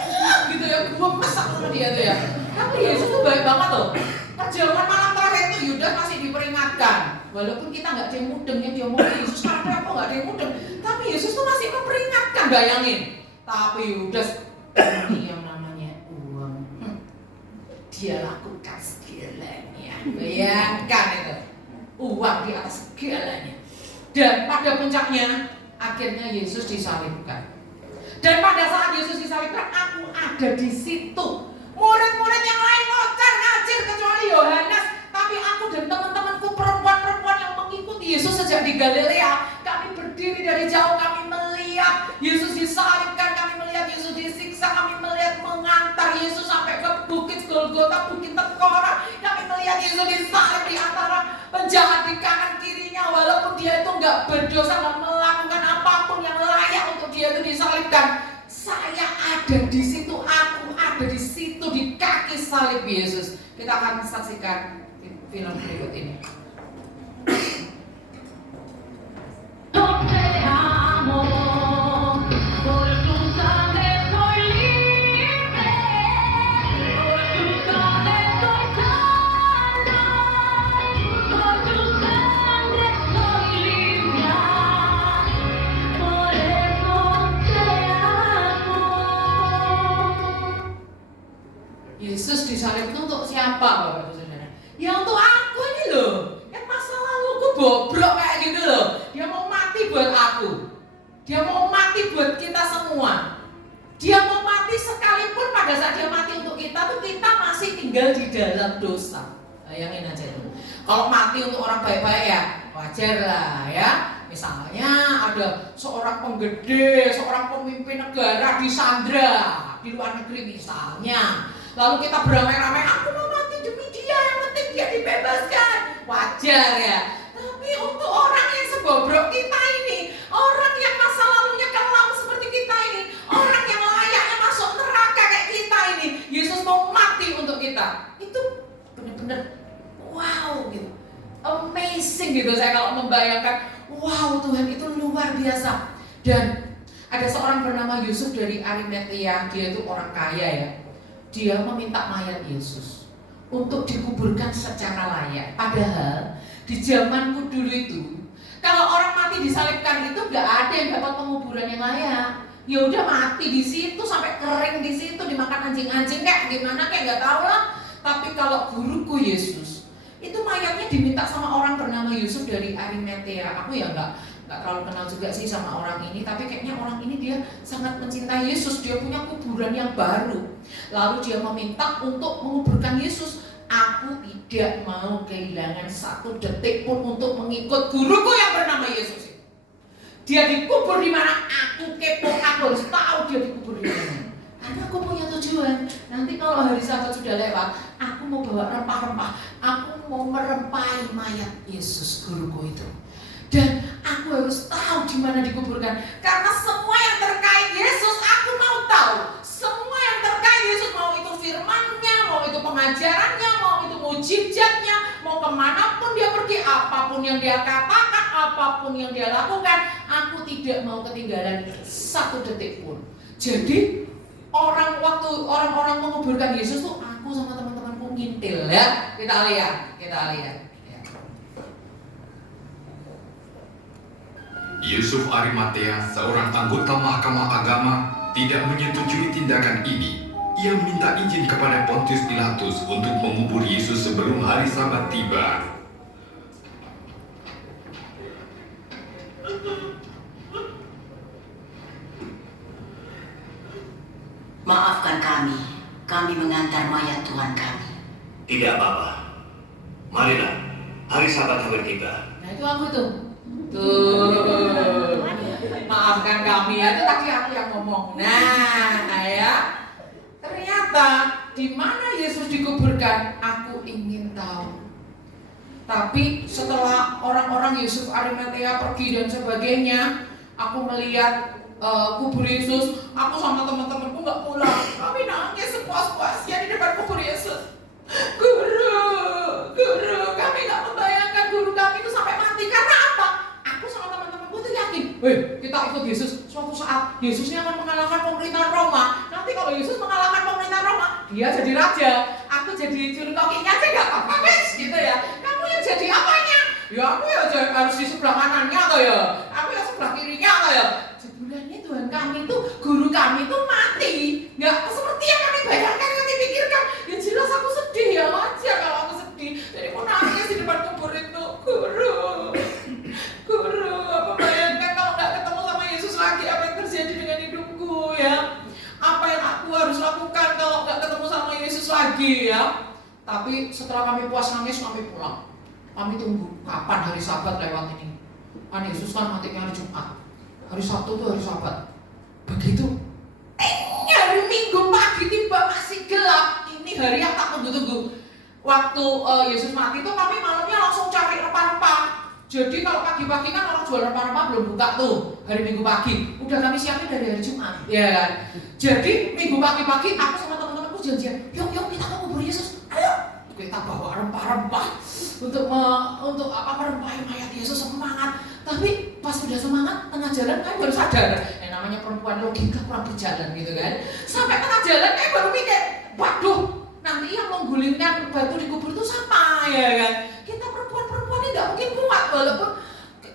gitu ya, gue masak sama dia tuh ya. Tapi Yesus tuh baik banget loh. Perjamuan malam terakhir itu Yudas masih diperingatkan. Walaupun kita nggak ada yang mudeng yang diomongin Yesus, karena apa nggak ada yang mudeng. Tapi Yesus tuh masih memperingatkan, bayangin. Tapi Yudas ini yang namanya uang, dia lakukan segalanya. Bayangkan itu, uang di atas segalanya. Dan pada puncaknya, akhirnya Yesus disalibkan. Dan pada saat Yesus disalibkan, aku ada di situ. Murid-murid yang lain ngocar ngacir kecuali Yohanes. Tapi aku dan teman-temanku perempuan-perempuan yang mengikuti Yesus sejak di Galilea, kami berdiri dari jauh, kami melihat Yesus disalibkan, kami melihat Yesus disiksa, kami melihat mengantar Yesus sampai ke Bukit Golgota, Bukit Tengkorak. Kami melihat Yesus disalib di antara penjahat di kanan kirinya, walaupun dia itu nggak berdosa, nggak melakukan apapun yang layak untuk dia itu disalibkan. Saya ada di situ, aku ada di situ di kaki salib Yesus. Kita akan saksikan film berikut ini. Yesus disalib itu untuk siapa, Bapak Ibu Saudara? Ya untuk aku ini loh. Yang masa laluku bobrok kayak gitu loh. Dia mau mati buat aku. Dia mau mati buat kita semua. Dia mau mati sekalipun tinggal di dalam dosa. Bayangin aja itu. Kalau mati untuk orang baik-baik ya wajar lah ya. Misalnya ada seorang penggede, seorang pemimpin negara disandra di luar negeri misalnya. Lalu kita beramai-ramai, aku mau mati demi dia, yang penting dia dibebaskan. Wajar ya. Tapi untuk orang yang sebobrok kita ini, orang yang masa lalunya kelam seperti kita ini, orang yang layaknya masuk neraka kayak kita ini, Yesus mau mati untuk kita. Itu benar-benar wow gitu, amazing gitu. Saya kalau membayangkan, wow, Tuhan itu luar biasa. Dan ada seorang bernama Yusuf dari Arimatea, dia itu orang kaya ya. Dia meminta mayat Yesus untuk dikuburkan secara layak. Padahal di zamanku dulu itu, kalau orang mati disalibkan itu gak ada yang dapat penguburan yang layak. Ya udah mati di situ sampai kering di situ, dimakan anjing-anjing kayak gimana kayak nggak tahu lah. Tapi kalau guruku Yesus itu mayatnya diminta sama orang bernama Yusuf dari Arimatea. Aku ya nggak terlalu kenal juga sih sama orang ini, tapi kayaknya orang ini dia sangat mencintai Yesus. Dia punya kuburan yang baru. Lalu dia meminta untuk menguburkan Yesus. Aku tidak mau kehilangan satu detik pun untuk mengikut guruku yang bernama Yesus. Dia dikubur di mana? Aku kepo, aku harus tahu dia dikubur di mana. Karena aku punya tujuan. Nanti kalau hari Sabat sudah lewat, aku mau bawa rempah-rempah. Aku mau merempahi mayat Yesus guruku itu. Dan aku harus tahu di mana dikuburkan. Karena semua yang terkait Yesus aku mau tahu. Semua yang terkait Yesus, mau itu firman-Nya, mau itu pengajarannya, mau itu mujizatnya, mau kemanapun dia pergi, apapun yang dia katakan, apapun yang dia lakukan, aku tidak mau ketinggalan satu detik pun. Jadi waktu orang-orang menguburkan Yesus tuh aku sama teman-temanku ngintil ya. Kita lihat. Ya. Yusuf Arimatea, seorang anggota Mahkamah Agama, tidak menyetujui tindakan ini. Ia minta izin kepada Pontius Pilatus untuk mengubur Yesus sebelum hari Sabat tiba. Maafkan kami mengantar mayat Tuhan kami. Tidak apa-apa. Marilah, hari Sabat hampir tiba. Nah itu aku tuh. Maafkan kami ya, itu tadi aku yang ngomong. Nah ya, ternyata di mana Yesus dikuburkan, aku ingin tahu. Tapi setelah orang-orang Yusuf Arimatea pergi dan sebagainya, aku melihat kubur Yesus. Aku sama teman-temanku nggak pulang. Kami nangis sepuas-puasnya di depan kubur Yesus. Guru, kami nggak membayangkan guru kami itu sampai mati. Karena apa? Aku sama teman-temanku itu yakin, kita ikut Yesus. Suatu saat Yesusnya akan mengalahkan pemerintahan Roma. Nanti kalau Yesus mengalahkan pemerintahan Roma, dia jadi raja. Aku jadi juru kokinya aja nggak apa-apa, guys, gitu ya. Kamu yang jadi apanya? Ya aku ya harus di sebelah kanannya atau ya. Aku ya sebelah kirinya atau ya. Sebulannya Tuhan kami itu, guru kami itu mati. Nggak seperti yang kami bayangkan, kami pikirkan. Ya jelas aku sedih ya, wajar kalau aku sedih. Jadi aku nangis di depan kubur itu. Guru, apa bayangkan kalau nggak ketemu sama Yesus lagi, apa yang terjadi dengan hidupku ya? Apa yang aku harus lakukan kalau nggak ketemu sama Yesus lagi ya? Tapi setelah kami puas nangis, kami pulang. Kami tunggu kapan hari Sabat lewat ini. Kan Yesus kan matinya hari Jumat. Hari Sabtu itu hari Sabat. Begitu hari Minggu pagi tiba masih gelap. Ini hari yang tak tunggu-tunggu. Waktu Yesus mati itu kami malamnya langsung cari rempah-rempah. Jadi kalau pagi-pagi kan orang jual rempah-rempah belum buka tuh hari Minggu pagi. Udah kami siapin dari hari Jumat, ya kan? Jadi Minggu pagi-pagi aku sama teman-temanku janjian, yuk kita ke kubur Yesus. Ayo kita bawa rempah-rempah untuk merempahi mayat Yesus, semangat. Tapi pas udah semangat, tengah jalan kami baru sadar, namanya perempuan logika kurang berjalan gitu kan. Sampai tengah jalan kami baru mikir, waduh, nanti yang menggulingkan batu di kubur itu siapa ya kan? Kita perempuan ini nggak mungkin kuat, walaupun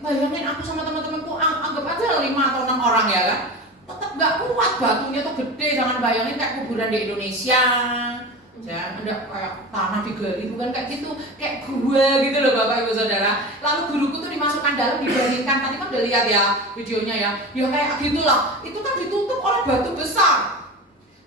bayangin aku sama teman-temanku anggap aja 5 atau 6 orang ya kan, tetap nggak kuat, batunya tuh gede. Jangan bayangin kayak kuburan di Indonesia. Jangan ada kayak tanah digali, bukan kayak gitu, kayak gua gitu loh Bapak Ibu Saudara. Lalu guruku tuh dimasukkan dalam, dibandingkan, tadi kan udah lihat ya videonya ya kayak gitulah. Itu kan ditutup oleh batu besar.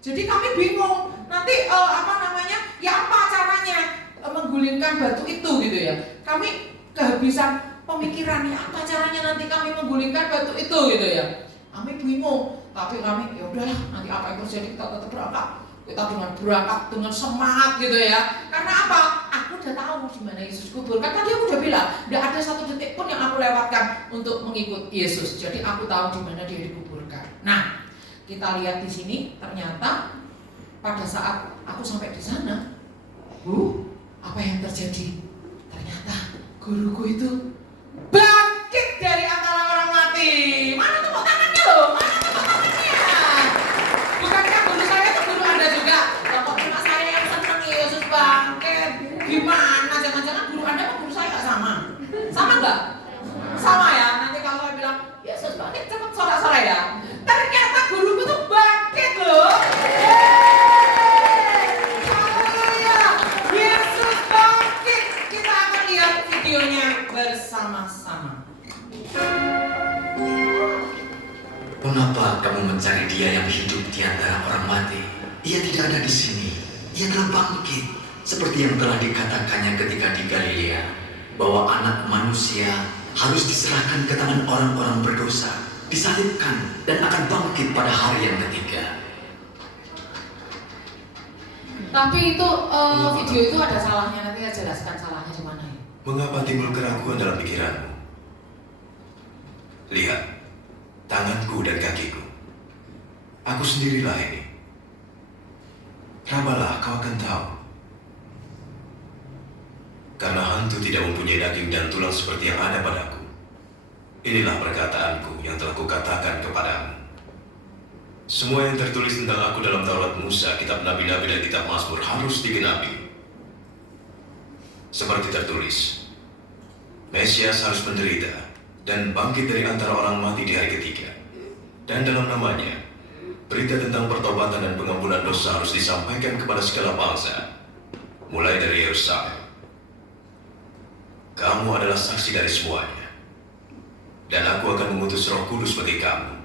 Jadi kami bingung, nanti apa caranya menggulingkan batu itu gitu ya. Kami kehabisan pemikiran, ya apa caranya nanti kami menggulingkan batu itu gitu ya. Kami bingung, tapi kami ya udahlah, nanti apa yang terjadi kita tetap berangkat. Kita dengan berangkat dengan semangat gitu ya. Karena apa? Aku udah tahu di mana Yesus kubur. Kan tadi aku udah bilang, tidak ada satu detik pun yang aku lewatkan untuk mengikut Yesus. Jadi aku tahu di mana dia dikuburkan. Nah, kita lihat di sini ternyata pada saat aku sampai di sana, apa yang terjadi? Ternyata guruku itu bangkit dari antara orang mati. Mana tepuk tangannya loh? Mana tepuk tangannya? Bukankah guru saya itu guru Anda juga? Kok cuma saya yang senang Yesus bangkit? Gimana? Jangan-jangan guru Anda sama guru saya nggak sama? Sama nggak? Sama ya. Nanti kalau saya bilang Yesus bangkit, cepat sorak-sorai ya. Ternyata guruku tuh bangkit loh. Haleluya. Yesus bangkit. Kita akan lihat videonya bersama-sama. Mengapa kamu mencari dia yang hidup di antara orang mati? Ia tidak ada di sini. Ia telah bangkit. Seperti yang telah dikatakannya ketika di Galilea, bahwa anak manusia harus diserahkan ke tangan orang-orang berdosa, disalibkan, dan akan bangkit pada hari yang ketiga. Tapi itu video itu ada salahnya, nanti saya jelaskan salahnya di mana ya. Mengapa timbul keraguan dalam pikiranmu? Lihat, tanganku dan kakiku. Aku sendirilah ini. Rabalah, kau akan tahu. Karena hantu tidak mempunyai daging dan tulang seperti yang ada padaku. Inilah perkataanku yang telah kukatakan kepadamu. Semua yang tertulis tentang aku dalam Taurat Musa, kitab Nabi-Nabi dan kitab Mazmur harus digenapi. Seperti tertulis, Mesias harus menderita dan bangkit dari antara orang mati di hari ketiga. Dan dalam namanya, berita tentang pertobatan dan pengampunan dosa harus disampaikan kepada segala bangsa, mulai dari Yerusalem. Kamu adalah saksi dari semuanya, dan aku akan mengutus Roh Kudus bagi kamu.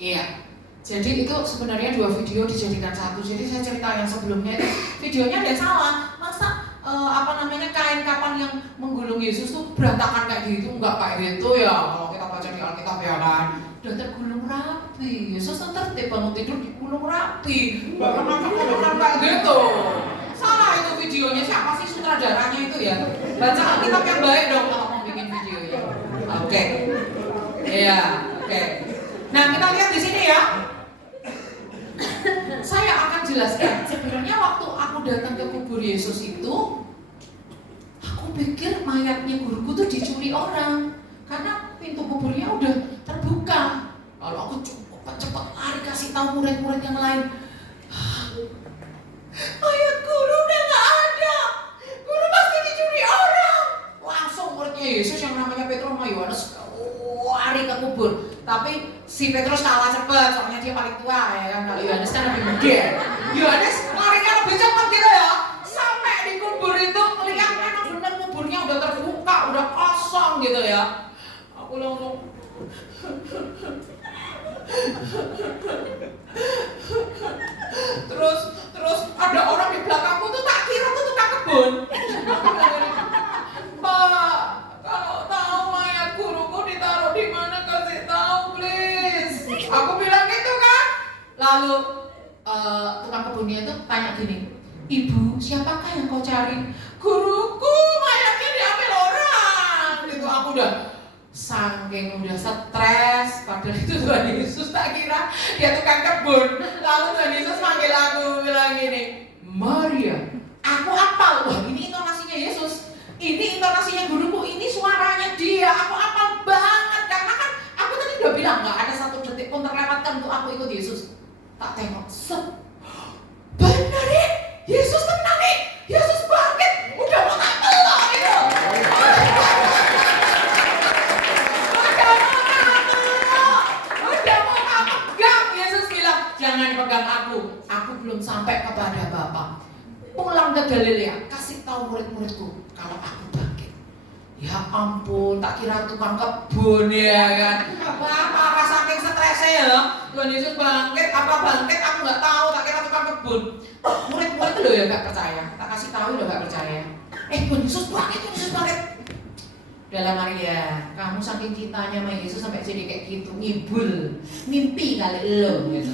Iya, jadi itu sebenarnya dua video dijadikan satu. Jadi saya cerita yang sebelumnya itu videonya ada salah. Masa kain kapan yang menggulung Yesus tuh berantakan kayak gitu? Enggak kayak gitu ya. Kalau kita baca di Alkitab ya kan, udah tergulung rapi. Yesus tuh tertib bangun tidur digulung rapi. Bahkan makan kayak gitu. Salah itu videonya. Siapa sih sutradaranya itu ya? Baca Alkitab yang baik dong kalau mau bikin videonya. Oke. Iya, oke. Nah, kita lihat di sini ya. Saya akan jelaskan. Sebenarnya waktu aku datang ke kubur Yesus itu, aku pikir mayatnya guruku tuh dicuri orang, karena pintu kuburnya udah terbuka. Lalu aku cepat lari kasih tahu murid-murid yang lain. Mayat guru udah nggak ada. Guru pasti dicuri orang. Langsung muridnya Yesus yang namanya Petrus sama Yohanes lari ke kubur. Tapi si Petrus kalah cepat, soalnya dia paling tua ya kan. Kalau Yohanes kan lebih muda. Yohanes larinya lebih cepat gitu ya. Sampai di kubur itu melihat memang benar kuburnya udah terbuka, udah kosong gitu ya. Aku langsung terus ada orang di belakangku tuh tak kira tuh tukang kebun. Pak, kalau tahu mayat guruku ditaruh di mana kasih tahu please. Aku bilang gitu kan. Lalu tukang kebunnya itu tanya gini, Ibu, siapakah yang kau cari? Guruku, mayatnya diambil orang. Gitu aku saking udah stres, padahal itu Tuhan Yesus tak kira dia tukang kebun. Lalu Tuhan Yesus manggil aku bilang gini, Maria, aku apal. Wah, ini intonasinya Yesus, ini intonasinya guruku, ini suaranya dia. Aku apal banget karena kan aku tadi udah bilang nggak ada satu detik pun terlewatkan untuk aku ikut Yesus. Tak tengok, benar nih, Yesus tenang nih, Yesus bangkit, udah mau tak peluk itu. Jangan pegang aku belum sampai kepada Bapa. Pulang ke Galilea, kasih tahu murid-muridku kalau aku bangkit. Ya ampun, tak kira tukang kebun ya kan. Wah, parah saking stresnya katanya loh, Tuhan Yesus bangkit, apa bangkit aku nggak tahu, tak kira tukang kebun. Murid-murid itu loh ya nggak percaya, tak kasih tahu loh nggak percaya. Tuhan Yesus bangkit, Tuhan Yesus bangkit. Dalam Maria, kamu saking cintanya sama Yesus sampai jadi kayak gitu, ngibul, mimpi kali lo gitu.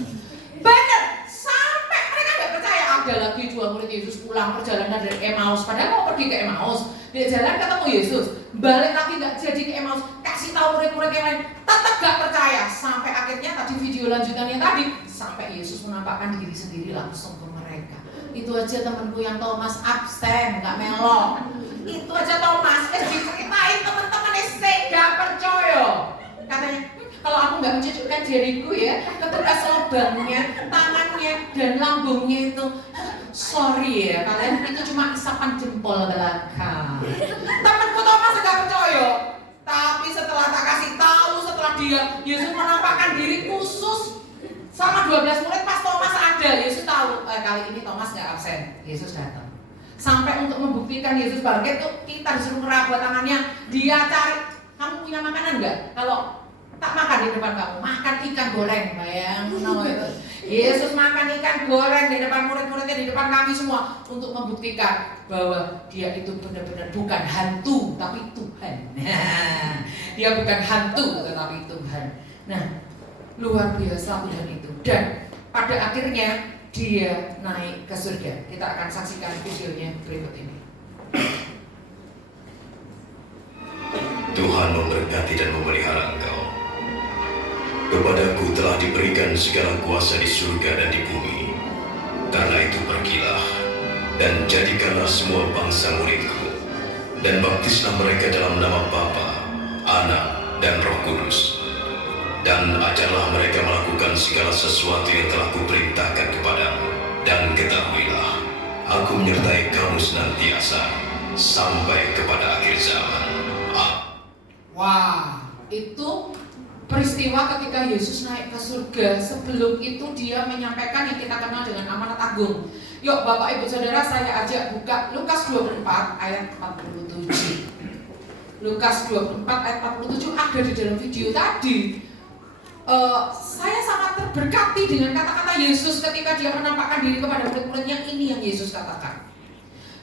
Bener, sampai mereka nggak percaya. Ada lagi 2 murid Yesus pulang perjalanan dari Emmaus, padahal mau pergi ke Emmaus. Di jalan ketemu Yesus, balik lagi nggak jadi ke Emmaus, kasih tahu murid-murid yang lain, tetap nggak percaya. Sampai akhirnya tadi video lanjutannya tadi, sampai Yesus menampakkan diri sendiri langsung ke mereka. Itu aja temanku yang Thomas absen, nggak melok. Itu aja Thomas, diceritain teman-teman nggak percaya. Katanya, kalau aku nggak mencucukkan jariku ya, ketukas lubangnya, tangannya, dan lambungnya itu, sorry ya, kalian itu cuma isapan jempol belakang. Temanku Thomas nggak percaya. Tapi setelah tak kasih tahu, setelah Yesus menampakkan diri khusus sama 12 murid, pas Thomas ada, Yesus tahu kali ini Thomas nggak absen, Yesus datang. Sampai untuk membuktikan Yesus bangkit tuh kita disuruh ngeraba tangannya, dia cari, kamu punya makanan nggak? Kalau tak makan di depan kamu, makan ikan goreng, bayang, no, itu. Yesus makan ikan goreng di depan murid-muridnya, di depan kami semua, untuk membuktikan bahwa dia itu benar-benar bukan hantu, tapi Tuhan. Dia bukan hantu, tetapi Tuhan. Nah, luar biasa Tuhan itu. Dan pada akhirnya dia naik ke surga. Kita akan saksikan videonya berikut ini. Tuhan memberkati dan memelihara engkau. Kepadaku telah diberikan segala kuasa di surga dan di bumi. Karena itu pergilah dan jadikanlah semua bangsa muridku, dan baptislah mereka dalam nama Bapa, Anak, dan Roh Kudus. Dan ajarlah mereka melakukan segala sesuatu yang telah kuperintahkan kepadamu. Dan ketahuilah, aku menyertai kamu senantiasa sampai kepada akhir zaman. Wah, itu peristiwa ketika Yesus naik ke surga. Sebelum itu dia menyampaikan yang kita kenal dengan amanat agung. Yuk Bapak Ibu Saudara, saya ajak buka Lukas 24 ayat 47. Lukas 24 ayat 47 ada di dalam video tadi. Saya sangat terberkati dengan kata-kata Yesus ketika dia menampakkan diri kepada murid-muridnya. Ini yang Yesus katakan.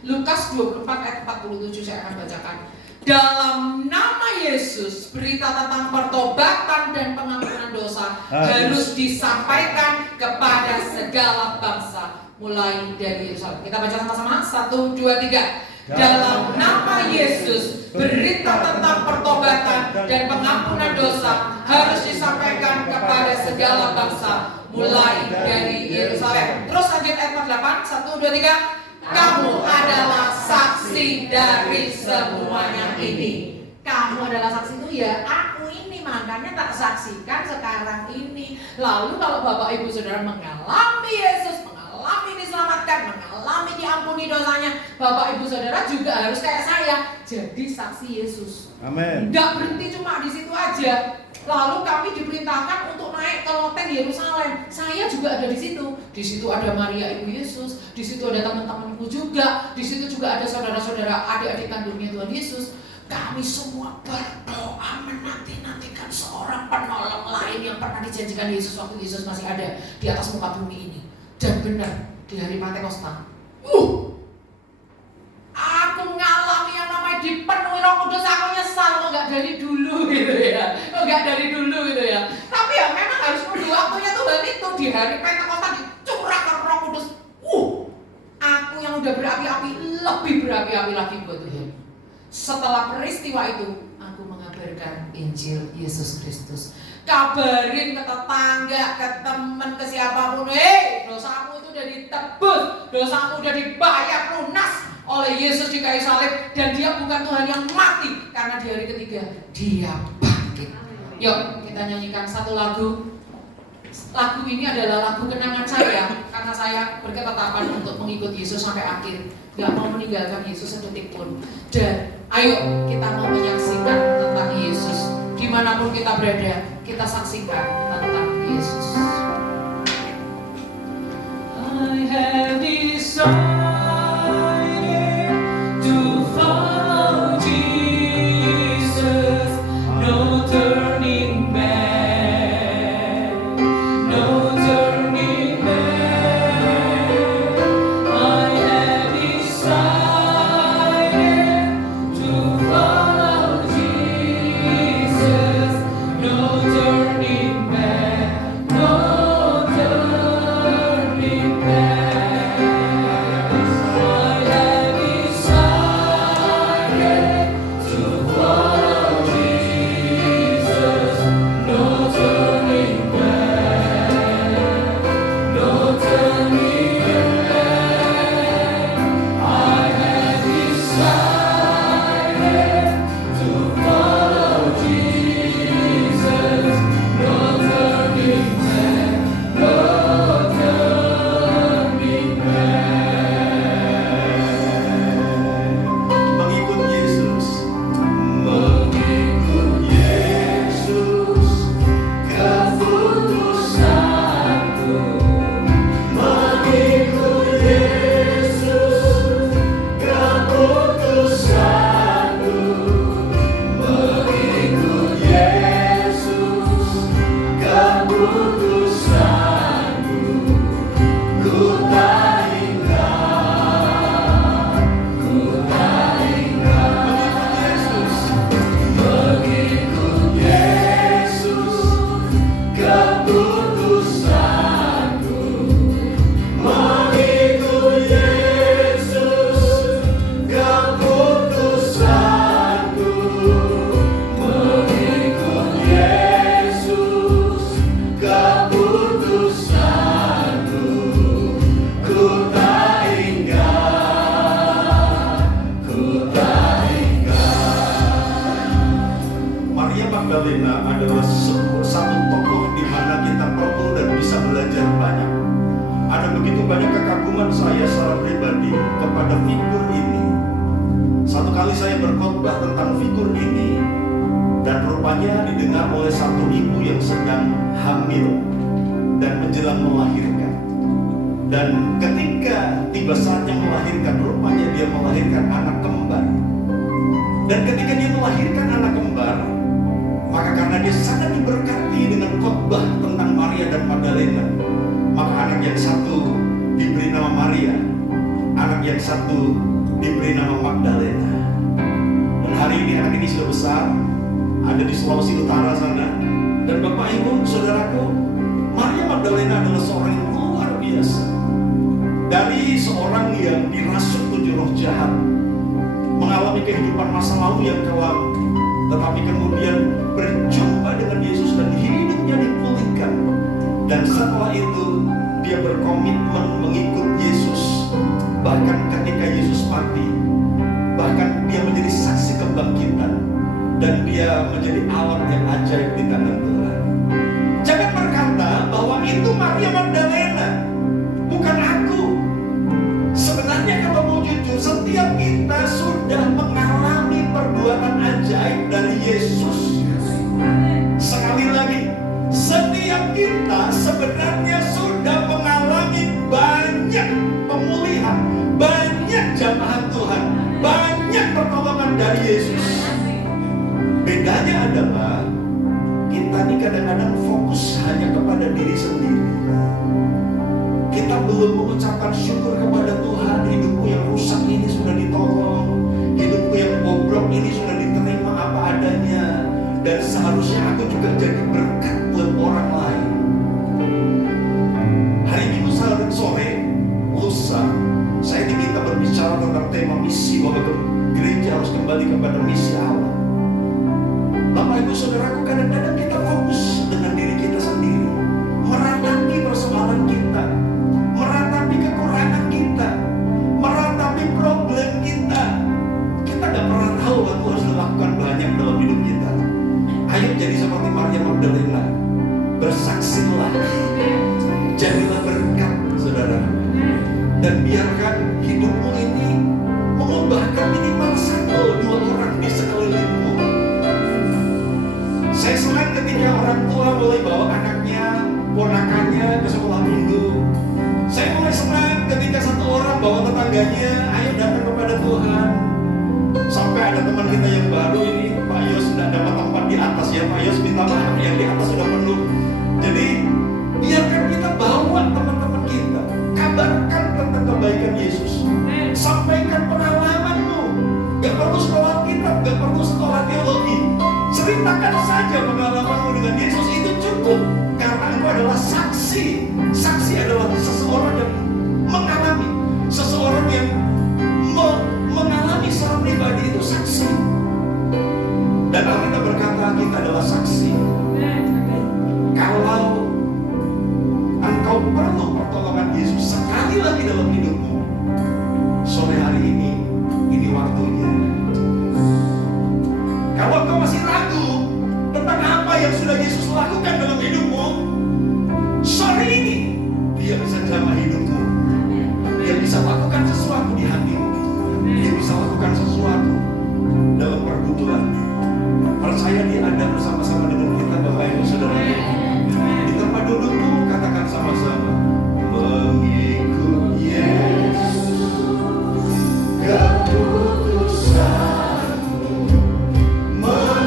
Lukas 24 ayat 47 saya akan bacakan. Dalam nama Yesus, berita tentang pertobatan dan pengampunan dosa harus disampaikan kepada segala bangsa, mulai dari Yerusalem. Kita baca sama-sama, 1, 2, 3. Dalam nama Yesus, berita tentang pertobatan dan pengampunan dosa harus disampaikan kepada segala bangsa, mulai dari Yerusalem. Terus lanjut ayat 48, 1, 2, 3. Kamu adalah saksi dari semuanya ini. Kamu adalah saksi itu ya, aku ini, makanya tak saksikan sekarang ini. Lalu kalau Bapak Ibu Saudara mengalami Yesus, mengalami diselamatkan, mengalami diampuni dosanya, Bapak Ibu Saudara juga harus kayak saya, jadi saksi Yesus. Amin. Tidak berhenti cuma di situ aja. Lalu kami diperintahkan untuk naik ke loteng Yerusalem. Saya juga ada di situ. Di situ ada Maria Ibu Yesus, di situ ada teman-temanku juga, di situ juga ada saudara-saudara, adik-adik kandungnya Tuhan Yesus. Kami semua berdoa menanti-nantikan seorang penolong lain yang pernah dijanjikan Yesus waktu Yesus masih ada di atas muka bumi ini. Dan benar, di hari Pentakosta, aku ngalami yang namanya dipenuhi Roh Kudus. Aku nyesal kok nggak dari dulu gitu ya, Tapi ya memang harus menunggu waktunya Tuhan itu. Di hari Pentakosta dicurahkan Roh Kudus. Aku yang udah berapi-api lebih berapi-api lagi buat Tuhan. Setelah peristiwa itu, aku mengabarkan Injil Yesus Kristus. Kabarin ke tetangga, ke teman, ke siapapun, dosamu itu udah ditebus, dosamu udah dibayar lunas oleh Yesus di kayu salib, dan dia bukan Tuhan yang mati, karena di hari ketiga dia bangkit. Yuk kita nyanyikan satu lagu. Lagu ini adalah lagu kenangan saya, karena saya berketetapan untuk mengikut Yesus sampai akhir, gak mau meninggalkan Yesus sedetik pun. Dan ayo kita mau menyaksikan tentang Yesus. Dimanapun kita berada, kita saksikan tentang Yesus. I have decided to follow Jesus, no turning back.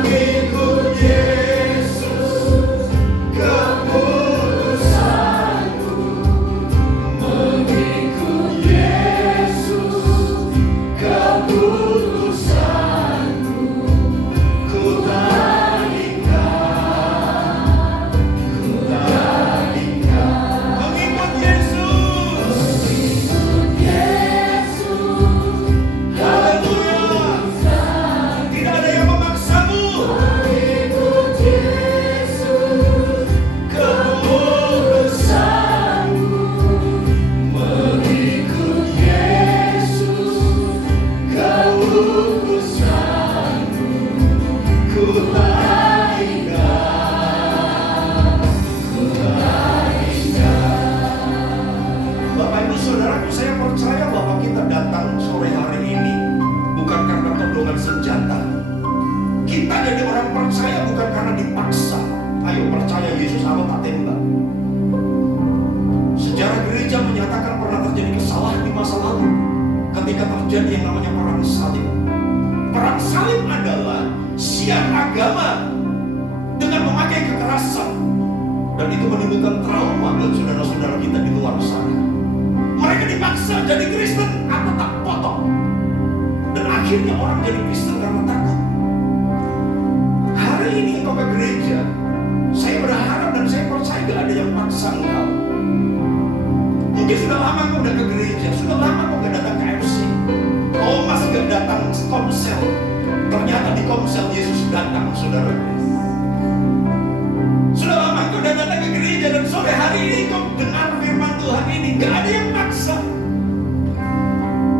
Mengikut Yesus menyebabkan trauma buat saudara-saudara kita di luar sana. Mereka dipaksa jadi Kristen, apa tak potong. Dan akhirnya orang jadi Kristen karena takut. Hari ini engkau ke gereja, saya berharap dan saya percaya gak ada yang paksa engkau. Mungkin sudah lama engkau udah ke gereja, sudah lama engkau gak datang ke FC. Thomas gak datang komsel. Ternyata di komsel Yesus datang, saudara. Sudah lama engkau udah datang ke gereja dan sore hari ini engkau dengar firman Tuhan ini, gak ada yang paksa.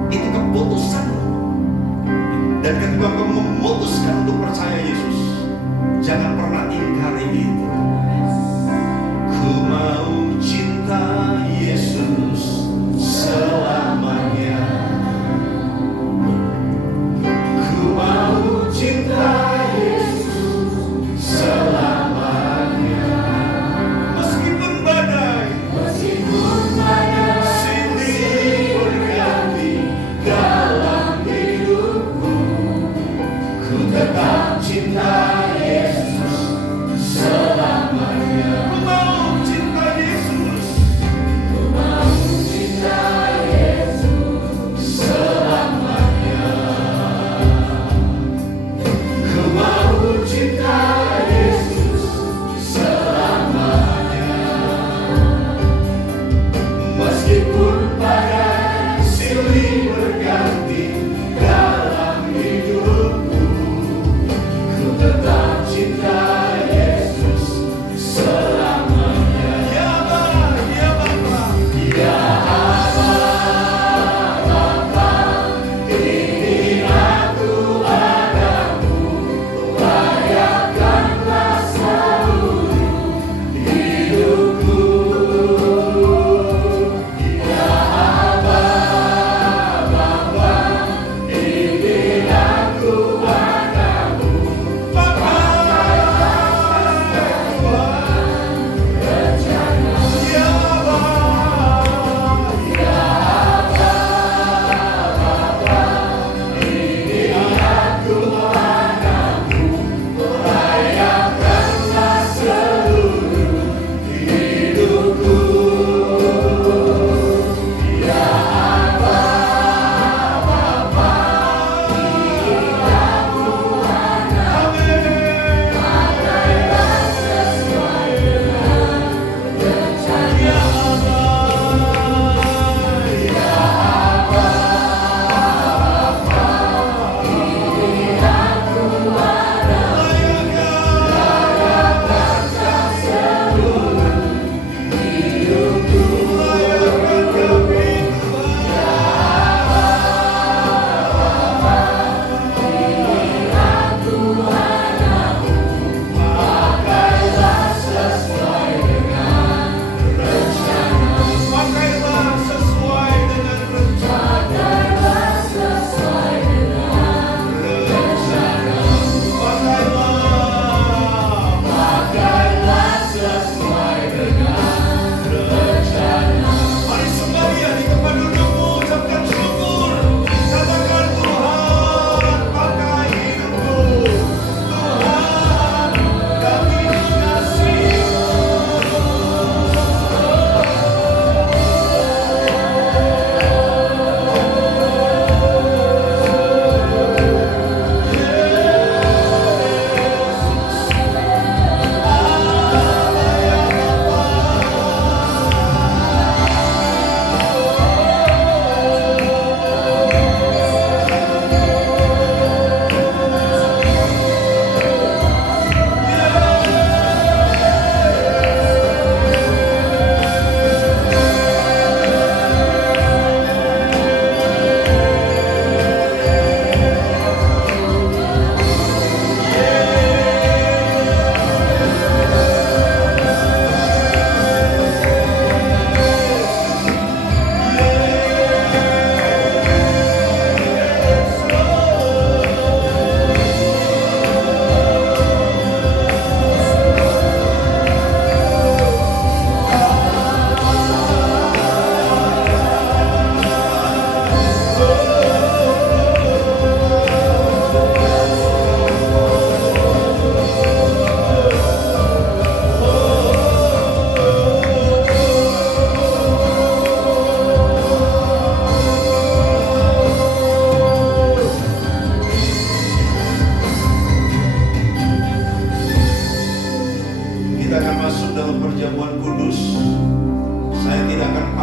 Itu keputusanmu. Dan ketika engkau memutuskan untuk percaya Yesus, jangan pernah ingkari itu. Ku mau cinta Yesus selamanya. Ku mau cinta Yesus selamanya. Meskipun badai silih berganti dalam hidupku, ku tetap cinta Yesus selamanya. Ku mau cinta Yesus.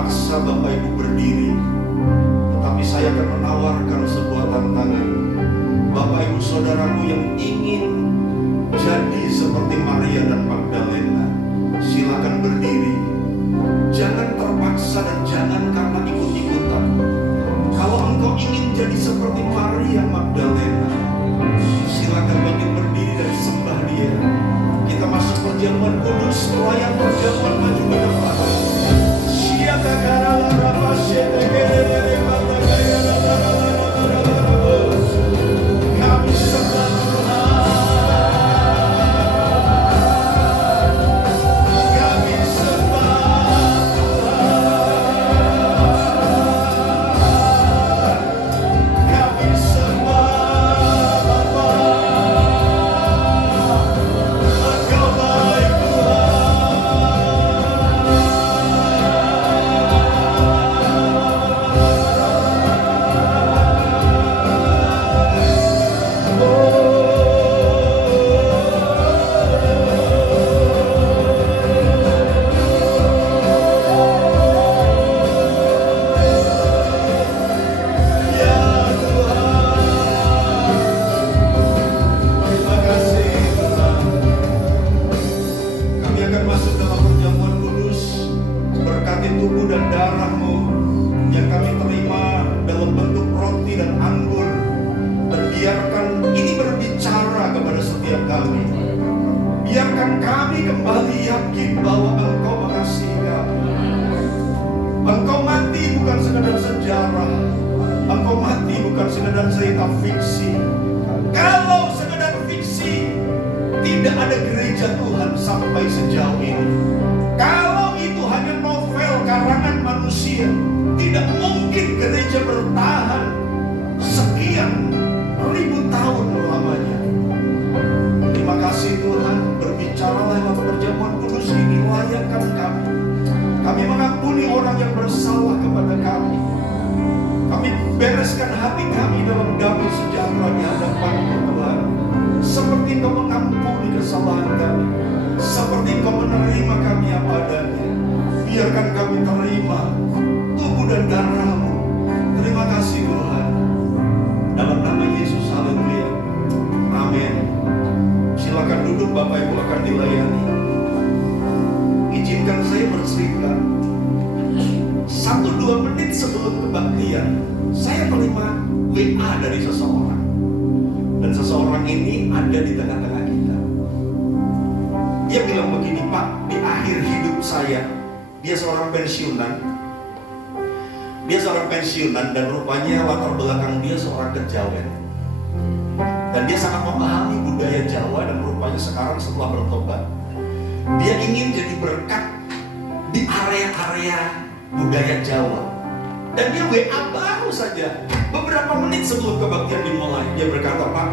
terpaksa Bapak Ibu berdiri, tetapi saya akan menawarkan sebuah tantangan. Bapak Ibu Saudaraku yang ingin jadi seperti Maria dan Magdalena, silakan berdiri. Jangan terpaksa dan jangan karena ikut-ikutan. Kalau engkau ingin jadi seperti Maria Magdalena, silakan bangkit berdiri dan sembah Dia. Kita masuk perjamuan kudus, pelayan perjamuan maju ke depan. Kami sembah Tuhan. Kami sembah Tuhan. Kami sembah Bapa. Engkau baik ya Tuhan. Terima kasih Tuhan. Kami akan masuk dalam perjamuan kudus. Berkati tubuh dan darah-Mu yang kami terima dalam bentuk roti dan anggur, dan biarkan ini berbicara kepada setiap kami. Biarkan kami kembali yakin bahwa Engkau mengasihi kami. Engkau mati bukan sekadar sejarah. Engkau mati bukan sekadar cerita fiksi. Kalau sekadar fiksi, tidak ada gereja Tuhan sampai sejauh ini. Kalau itu hanya novel karangan manusia, tidak mungkin gereja bertahan sekian ribu tahun lamanya. Terima kasih Tuhan, berbicara lewat perjamuan kudus ini, layakkan kami. Kami mengampuni orang yang bersalah kepada kami. Kami bereskan hati kami dalam damai sejahtera di hadapan Tuhan. Seperti Engkau mengampuni kesalahan kami, seperti Engkau menerima kami apa adanya. Biarkan kami terima tubuh dan darah-Mu. Terima kasih Tuhan. Dalam nama Yesus, haleluya. Amin. Silakan duduk, Bapak Ibu akan dilayani. Izinkan saya bercerita. 1-2 menit sebelum kebaktian, saya terima WA dari seseorang. Dan seseorang ini ada di tengah-tengah kita. Dia bilang begini, Pak, di akhir hidup saya, dia seorang pensiunan. Dia seorang pensiunan dan rupanya latar belakang dia seorang kejawen. Dan dia sangat memahami budaya Jawa dan rupanya sekarang setelah bertobat, dia ingin jadi berkat di area-area budaya Jawa. Dan dia WA baru saja beberapa menit sebelum kebaktian dimulai. Dia berkata, Pak,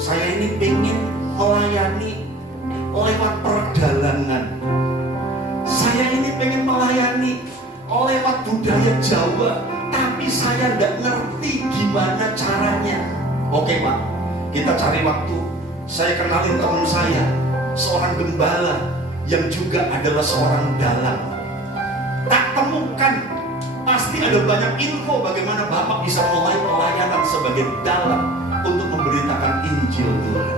saya ini pengen melayani lewat perdalangan. Saya ini pengen melayani lewat budaya Jawa, tapi saya nggak ngerti gimana caranya. Oke Pak, kita cari waktu. Saya kenalin teman saya, seorang gembala yang juga adalah seorang dalang. Tak temukan, pasti ada banyak info bagaimana Bapak bisa mulai pelayanan sebagai dalang untuk memberitakan Injil Tuhan.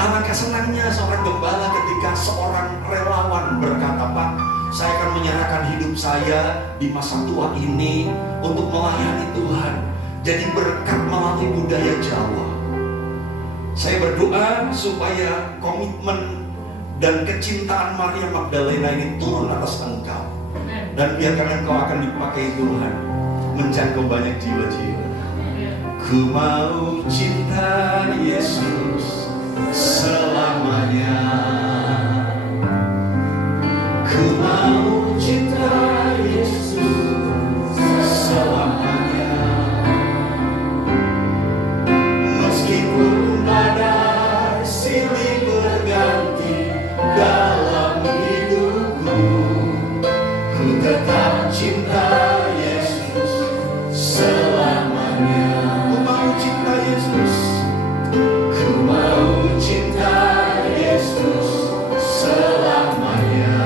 Alangkah senangnya seorang gembala ketika seorang relawan berkata, Pak, saya akan menyerahkan hidup saya di masa tua ini untuk melayani Tuhan, jadi berkat melalui budaya Jawa. Saya berdoa supaya komitmen dan kecintaan Maria Magdalena ini turun atas engkau. Dan biarkan engkau akan dipakai Tuhan menjangkau banyak jiwa-jiwa. Ku mau cinta Yesus selamanya. Ku mau cinta Yesus selamanya. Meskipun badai silih berganti dalam hidupku, ku tetap cinta Yesus selamanya. Ku mau cinta Yesus. Ku mau cinta Yesus selamanya.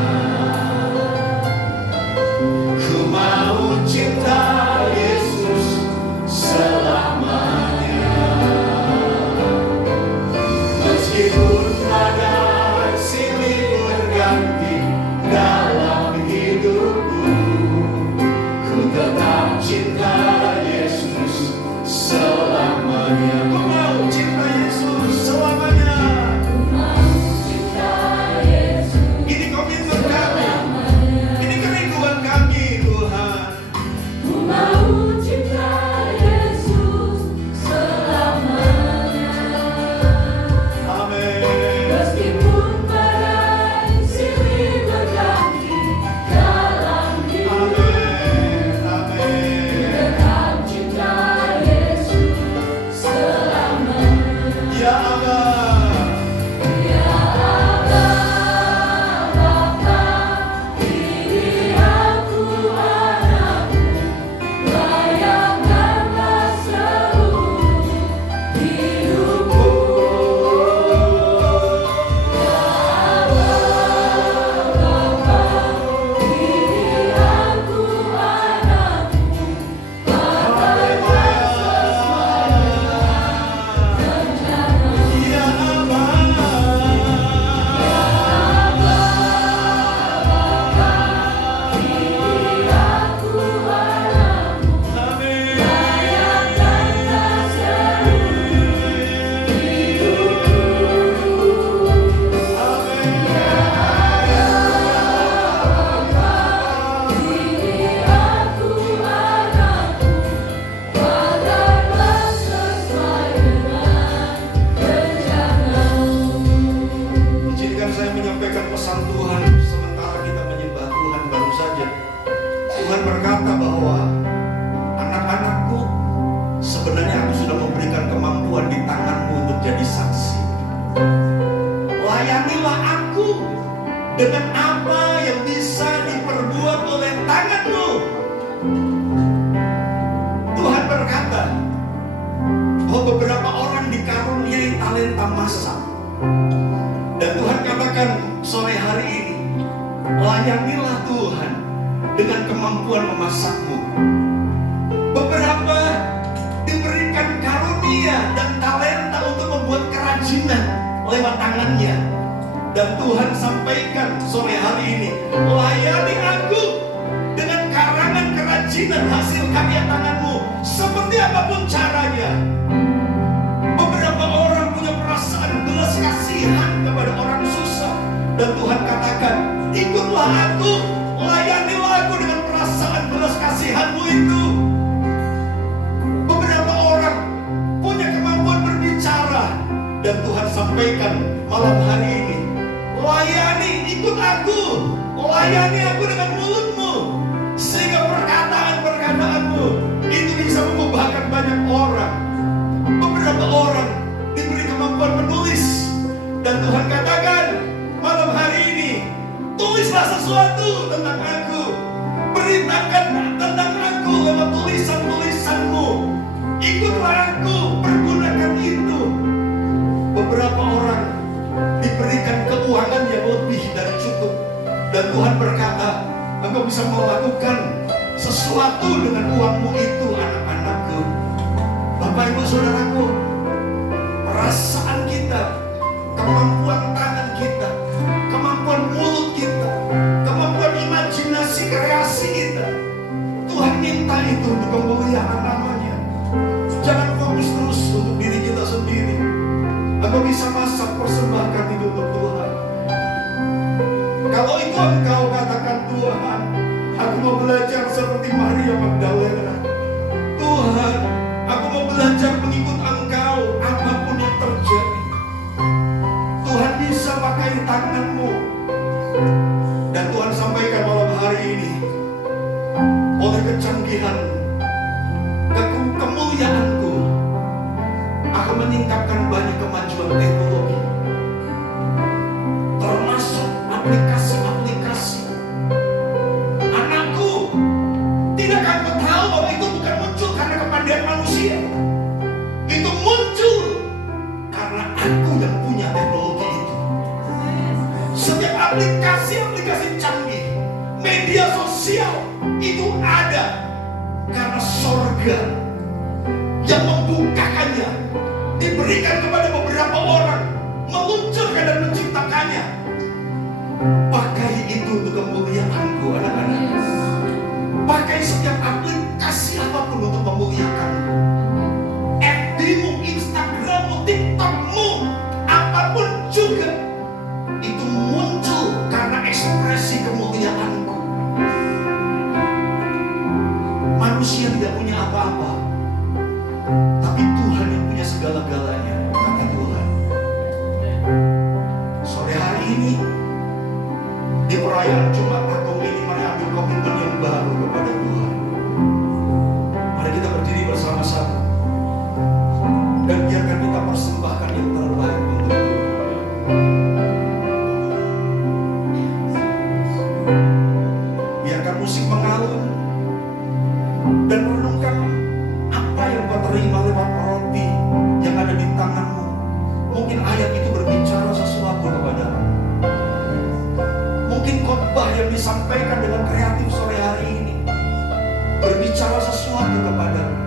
Tuhan berkata bahwa anak-anakku, sebenarnya aku sudah memberikan kemampuan di tanganmu untuk jadi saksi. Layanilah aku dengan apa yang bisa diperbuat oleh tanganmu. Tuhan berkata bahwa beberapa orang dikaruniai talenta masak. Dan Tuhan katakan sore hari ini, layanilah Tuhan dengan kemampuan memasakmu. Beberapa diberikan karunia dan talenta untuk membuat kerajinan lewat tangannya. Dan Tuhan sampaikan sore hari ini, layani aku dengan karangan kerajinan hasil karya tanganmu, seperti apapun caranya. Beberapa orang punya perasaan belas kasihan kepada orang susah, dan Tuhan katakan, ikutlah aku, layanilah aku dengan perasaan belas kasihanmu itu. Beberapa orang punya kemampuan berbicara, dan Tuhan sampaikan malam hari ini, layani, ikut aku, layani aku dengan mulutmu, sehingga perkataan-perkataanmu itu bisa mengubahkan banyak orang. Beberapa orang diberi kemampuan menulis, dan Tuhan katakan malam hari ini, tulislah sesuatu tentang aku, beritakan tentang aku lewat tulisan-tulisanmu, ikutlah aku, pergunakan itu. Beberapa orang diberikan keuangan yang lebih dari cukup, dan Tuhan berkata, engkau bisa melakukan sesuatu dengan uangmu itu, anak-anakku. Bapak Ibu Saudaraku, perasaan kita, kemampuan tangan kita, kemampuan mulut kita, kemampuan imajinasi kreasi kita, Tuhan minta itu untuk kemuliaan namanya. Jangan fokus terus untuk diri kita sendiri. Engkau bisa masak, persembahkan itu untuk Tuhan. Kalau itu engkau katakan, Tuhan, aku mau belajar seperti Maria Magdalena. Tuhan, aku mau belajar mengikut engkau apapun yang terjadi. Tuhan bisa pakai tanganmu. Dan Tuhan sampaikan malam hari ini, oleh kecanggihan kemuliaanku, aku meningkatkan banyak kemajuan teknologi, termasuk aplikasi-aplikasi. Anakku, tidakkah kau tahu bahwa itu bukan muncul karena kepandaian manusia? Itu muncul karena aku yang punya teknologi itu. Setiap aplikasi-aplikasi canggih, media sosial itu ada karena sorga yang membukakannya, diberikan kepada beberapa orang, meluncurkan dan menciptakannya. Pakai itu untuk kemuliaanku, anak-anak. Pakai setiap aplikasi apapun untuk memuliakanmu. FB-mu, Instagram-mu, TikTok-mu, apapun juga, itu muncul karena ekspresi kemuliaanku. Manusia tidak punya apa-apa, tapi Tuhan yang punya segala-galanya, kata Tuhan. Sore hari ini, di perayaan Jumat Agung ini, mari ambil komitmen yang baru kepada Tuhan. Mari kita berdiri bersama-sama, dan biarkan kita persembahkan yang terbaik untuk Tuhan. Biarkan musik mengalun, dan renungkan apa yang kau terima lewat roti yang ada di tanganmu. Mungkin ayat itu berbicara sesuatu kepadamu. Mungkin khotbah yang disampaikan dengan kreatif sore hari ini berbicara sesuatu kepadamu.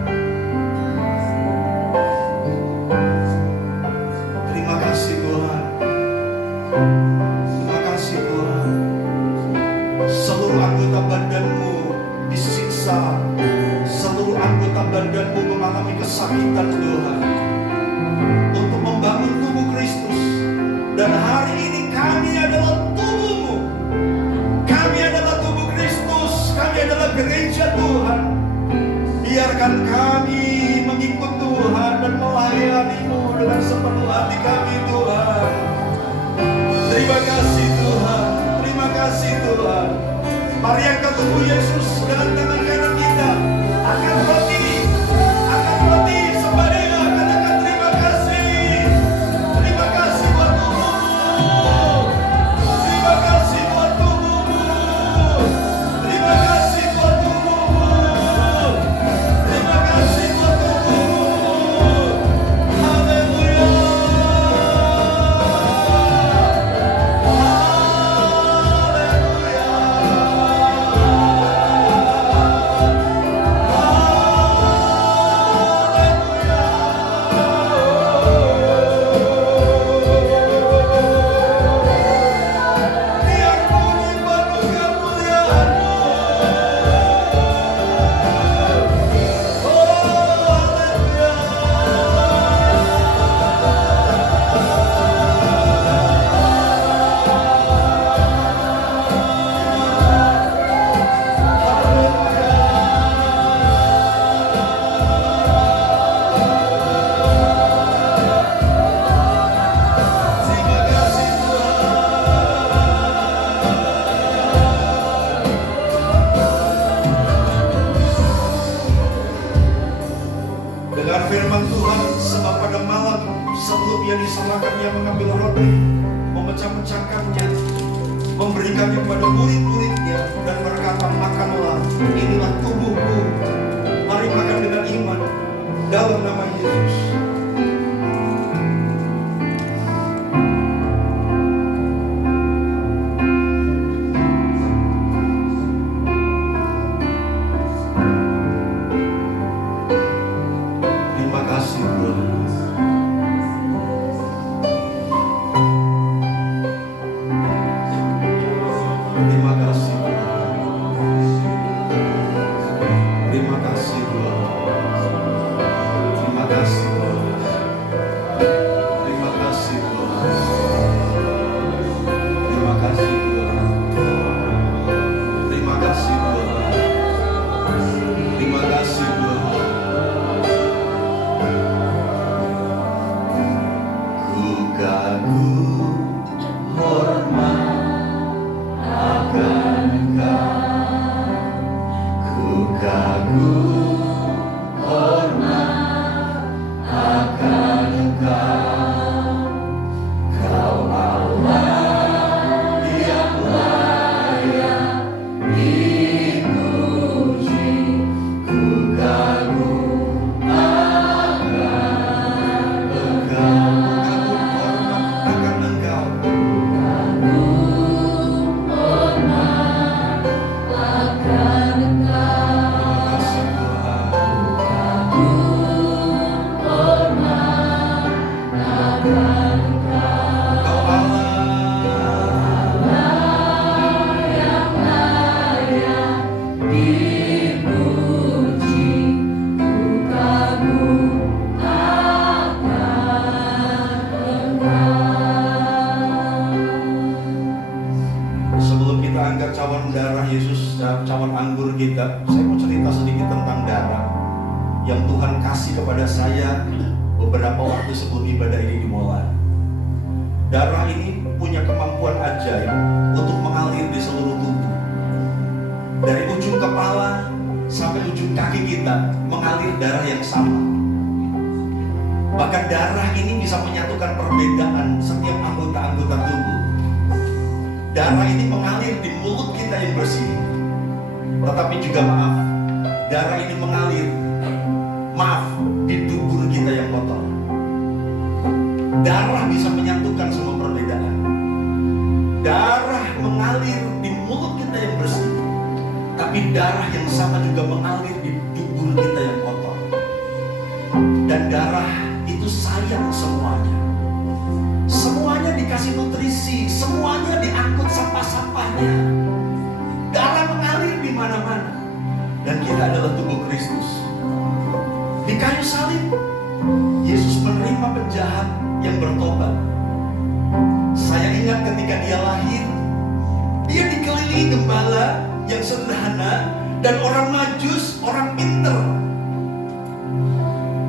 Terima kasih Tuhan. Terima kasih Tuhan. Seluruh anggota badanmu disiksa, seluruh anggota badanmu mengalami kesakitan Tuhan, untuk membangun tubuh Kristus. Dan hari ini kami adalah tubuhmu, kami adalah tubuh Kristus, kami adalah gereja Tuhan. Biarkan kami mengikut Tuhan dan melayani-Mu dengan sepenuh hati kami Tuhan. Terima kasih Tuhan, terima kasih Tuhan. Mari angkat tubuh Yesus dengan tangan kanan kita. Angkat roti, sembahyang, katakan terima kasih. Terima kasih buat tubuhmu. Terima kasih buat tubuhmu. Terima kasih buat tubuhmu. Terima kasih buat tubuhmu. Haleluya. Biar bumi penuh kemuliaan-Mu. Oh, haleluya. Terima kasih Tuhan. Dengar firman Tuhan, sebab pada malam sebelum Ia diserahkan, Ia mengambil roti, memecah-mecahkannya, memberikannya kepada murid-muridnya dan berkata, makanlah, inilah tubuhku. Mari makan dengan iman dalam nama Yesus. Terima kasih Tuhan. Terima kasih Tuhan. Terima kasih Tuhan. Terima kasih Tuhan. Terima kasih Tuhan. Terima kasih Tuhan. Terima kasih Tuhan. Terima kasih Tuhan. Ku kagum hormat akan Engkau. Ku kagum hormat akan Engkau. Kau Allah yang layak dipuji. Ku kagum akan Engkau. Sebelum kita angkat cawan darah Yesus, cawan anggur kita, saya mau cerita sedikit tentang darah yang Tuhan kasih kepada saya beberapa waktu sebelum ibadah ini dimulai. Darah ini punya kemampuan ajaib untuk mengalir di seluruh tubuh. Dari ujung kepala sampai ujung kaki kita mengalir darah yang sama. Bahkan darah ini bisa menyatukan perbedaan setiap anggota-anggota tubuh. Darah ini mengalir di mulut kita yang bersih. Tetapi juga maaf, darah ini mengalir, di dubur kita yang kotor. Darah bisa menyatukan semua perbedaan. Darah mengalir di mulut kita yang bersih. Tapi darah yang sama juga mengalir di dubur kita yang kotor. Dan darah itu sayang semuanya. Semuanya dikasih nutrisi, semuanya diangkut sampah-sampahnya. Darah mengalir di mana-mana. Dan kita adalah tubuh Kristus. Di kayu salib, Yesus menerima penjahat yang bertobat. Saya ingat ketika dia lahir, dia dikelilingi gembala yang sederhana dan orang Majus, orang pinter.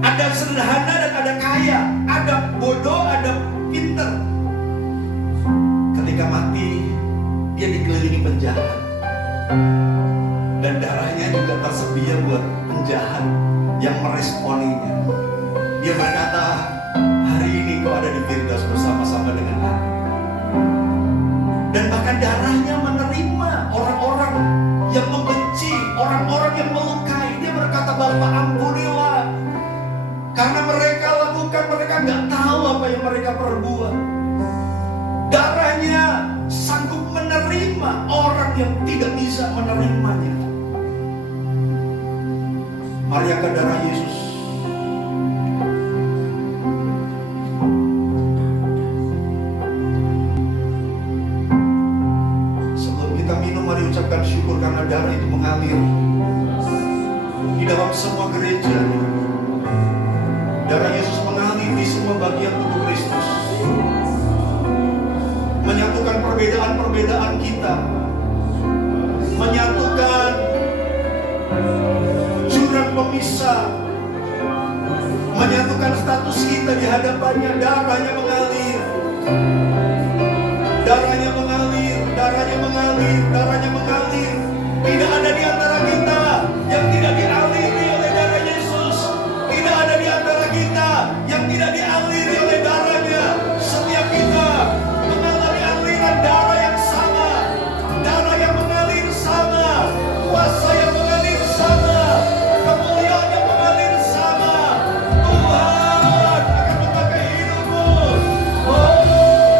Ada sederhana dan ada kaya, ada bodoh, ada pinter. Ketika mati, dia dikelilingi penjahat. bersedia buat penjahat yang meresponinya. Dia berkata, hari ini kau ada di Firdaus bersama-sama dengan aku. Dan bahkan darahnya menerima orang-orang yang membenci, orang-orang yang melukai. Dia berkata, Bapa ampunilah. Karena mereka lakukan, mereka nggak tahu apa yang mereka perbuat. Darahnya sanggup menerima orang yang tidak bisa menerimanya. Mariakan darah Yesus. Sebelum kita minum, mari ucapkan syukur karena darah itu mengalir di dalam semua gereja. Darah Yesus mengalir di semua bagian tubuh Kristus, menyatukan perbedaan-perbedaan kita, menyatukan jurang pemisah, menyatukan status kita di hadapannya. Darahnya mengalir, darahnya mengalir, darahnya mengalir, darahnya mengalir. Tidak ada di antara kita yang tidak dialiri oleh darah Yesus. Tidak ada di antara kita yang tidak dialiri oleh darahnya. Setiap kita mengalami aliran darah yang sama, darah yang mengalir sama, kuasa yang mengalir sama, kemuliaan yang mengalir sama. Tuhan akan memakai hidupmu. Oh,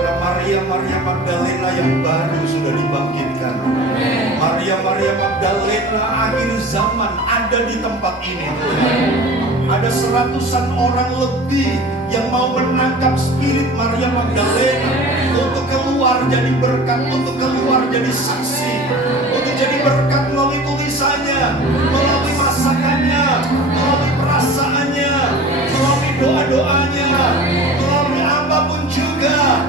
Karena Maria Magdalena yang baru sudah dibangkitkan. Maria Magdalena akhir zaman ada di tempat ini, Tuhan. Ada 100-an orang lebih yang mau menangkap spirit Maria Magdalena untuk keluar jadi berkat, untuk keluar jadi saksi, untuk jadi berkat melalui tulisannya, melalui masakannya, melalui perasaannya, melalui doa-doanya, melalui apapun juga.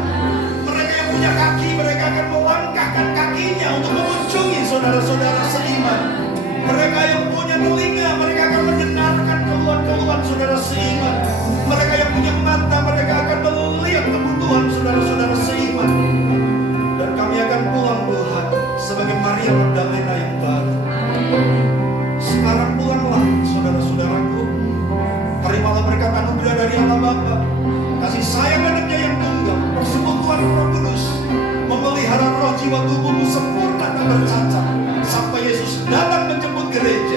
Mereka yang punya kaki, mereka akan melangkahkan kakinya untuk mengunjungi saudara-saudara seiman. Mereka yang punya telinga, mereka akan mendengarkan keluhan-keluhan saudara seiman. Mereka yang punya mata, mereka akan melihat kebutuhan saudara-saudara seiman. Dan kami akan pulang, Tuhan, sebagai Maria Magdalena yang baru. Sekarang pulanglah, saudara-saudaraku. Terimalah berkat anugerah dari Allah Bapa, kasih sayang anaknya yang tunggal, persekutuan Roh Kudus, memelihara roh jiwa tubuhmu sempurna tak bercacat, sampai Yesus datang menjemput gereja.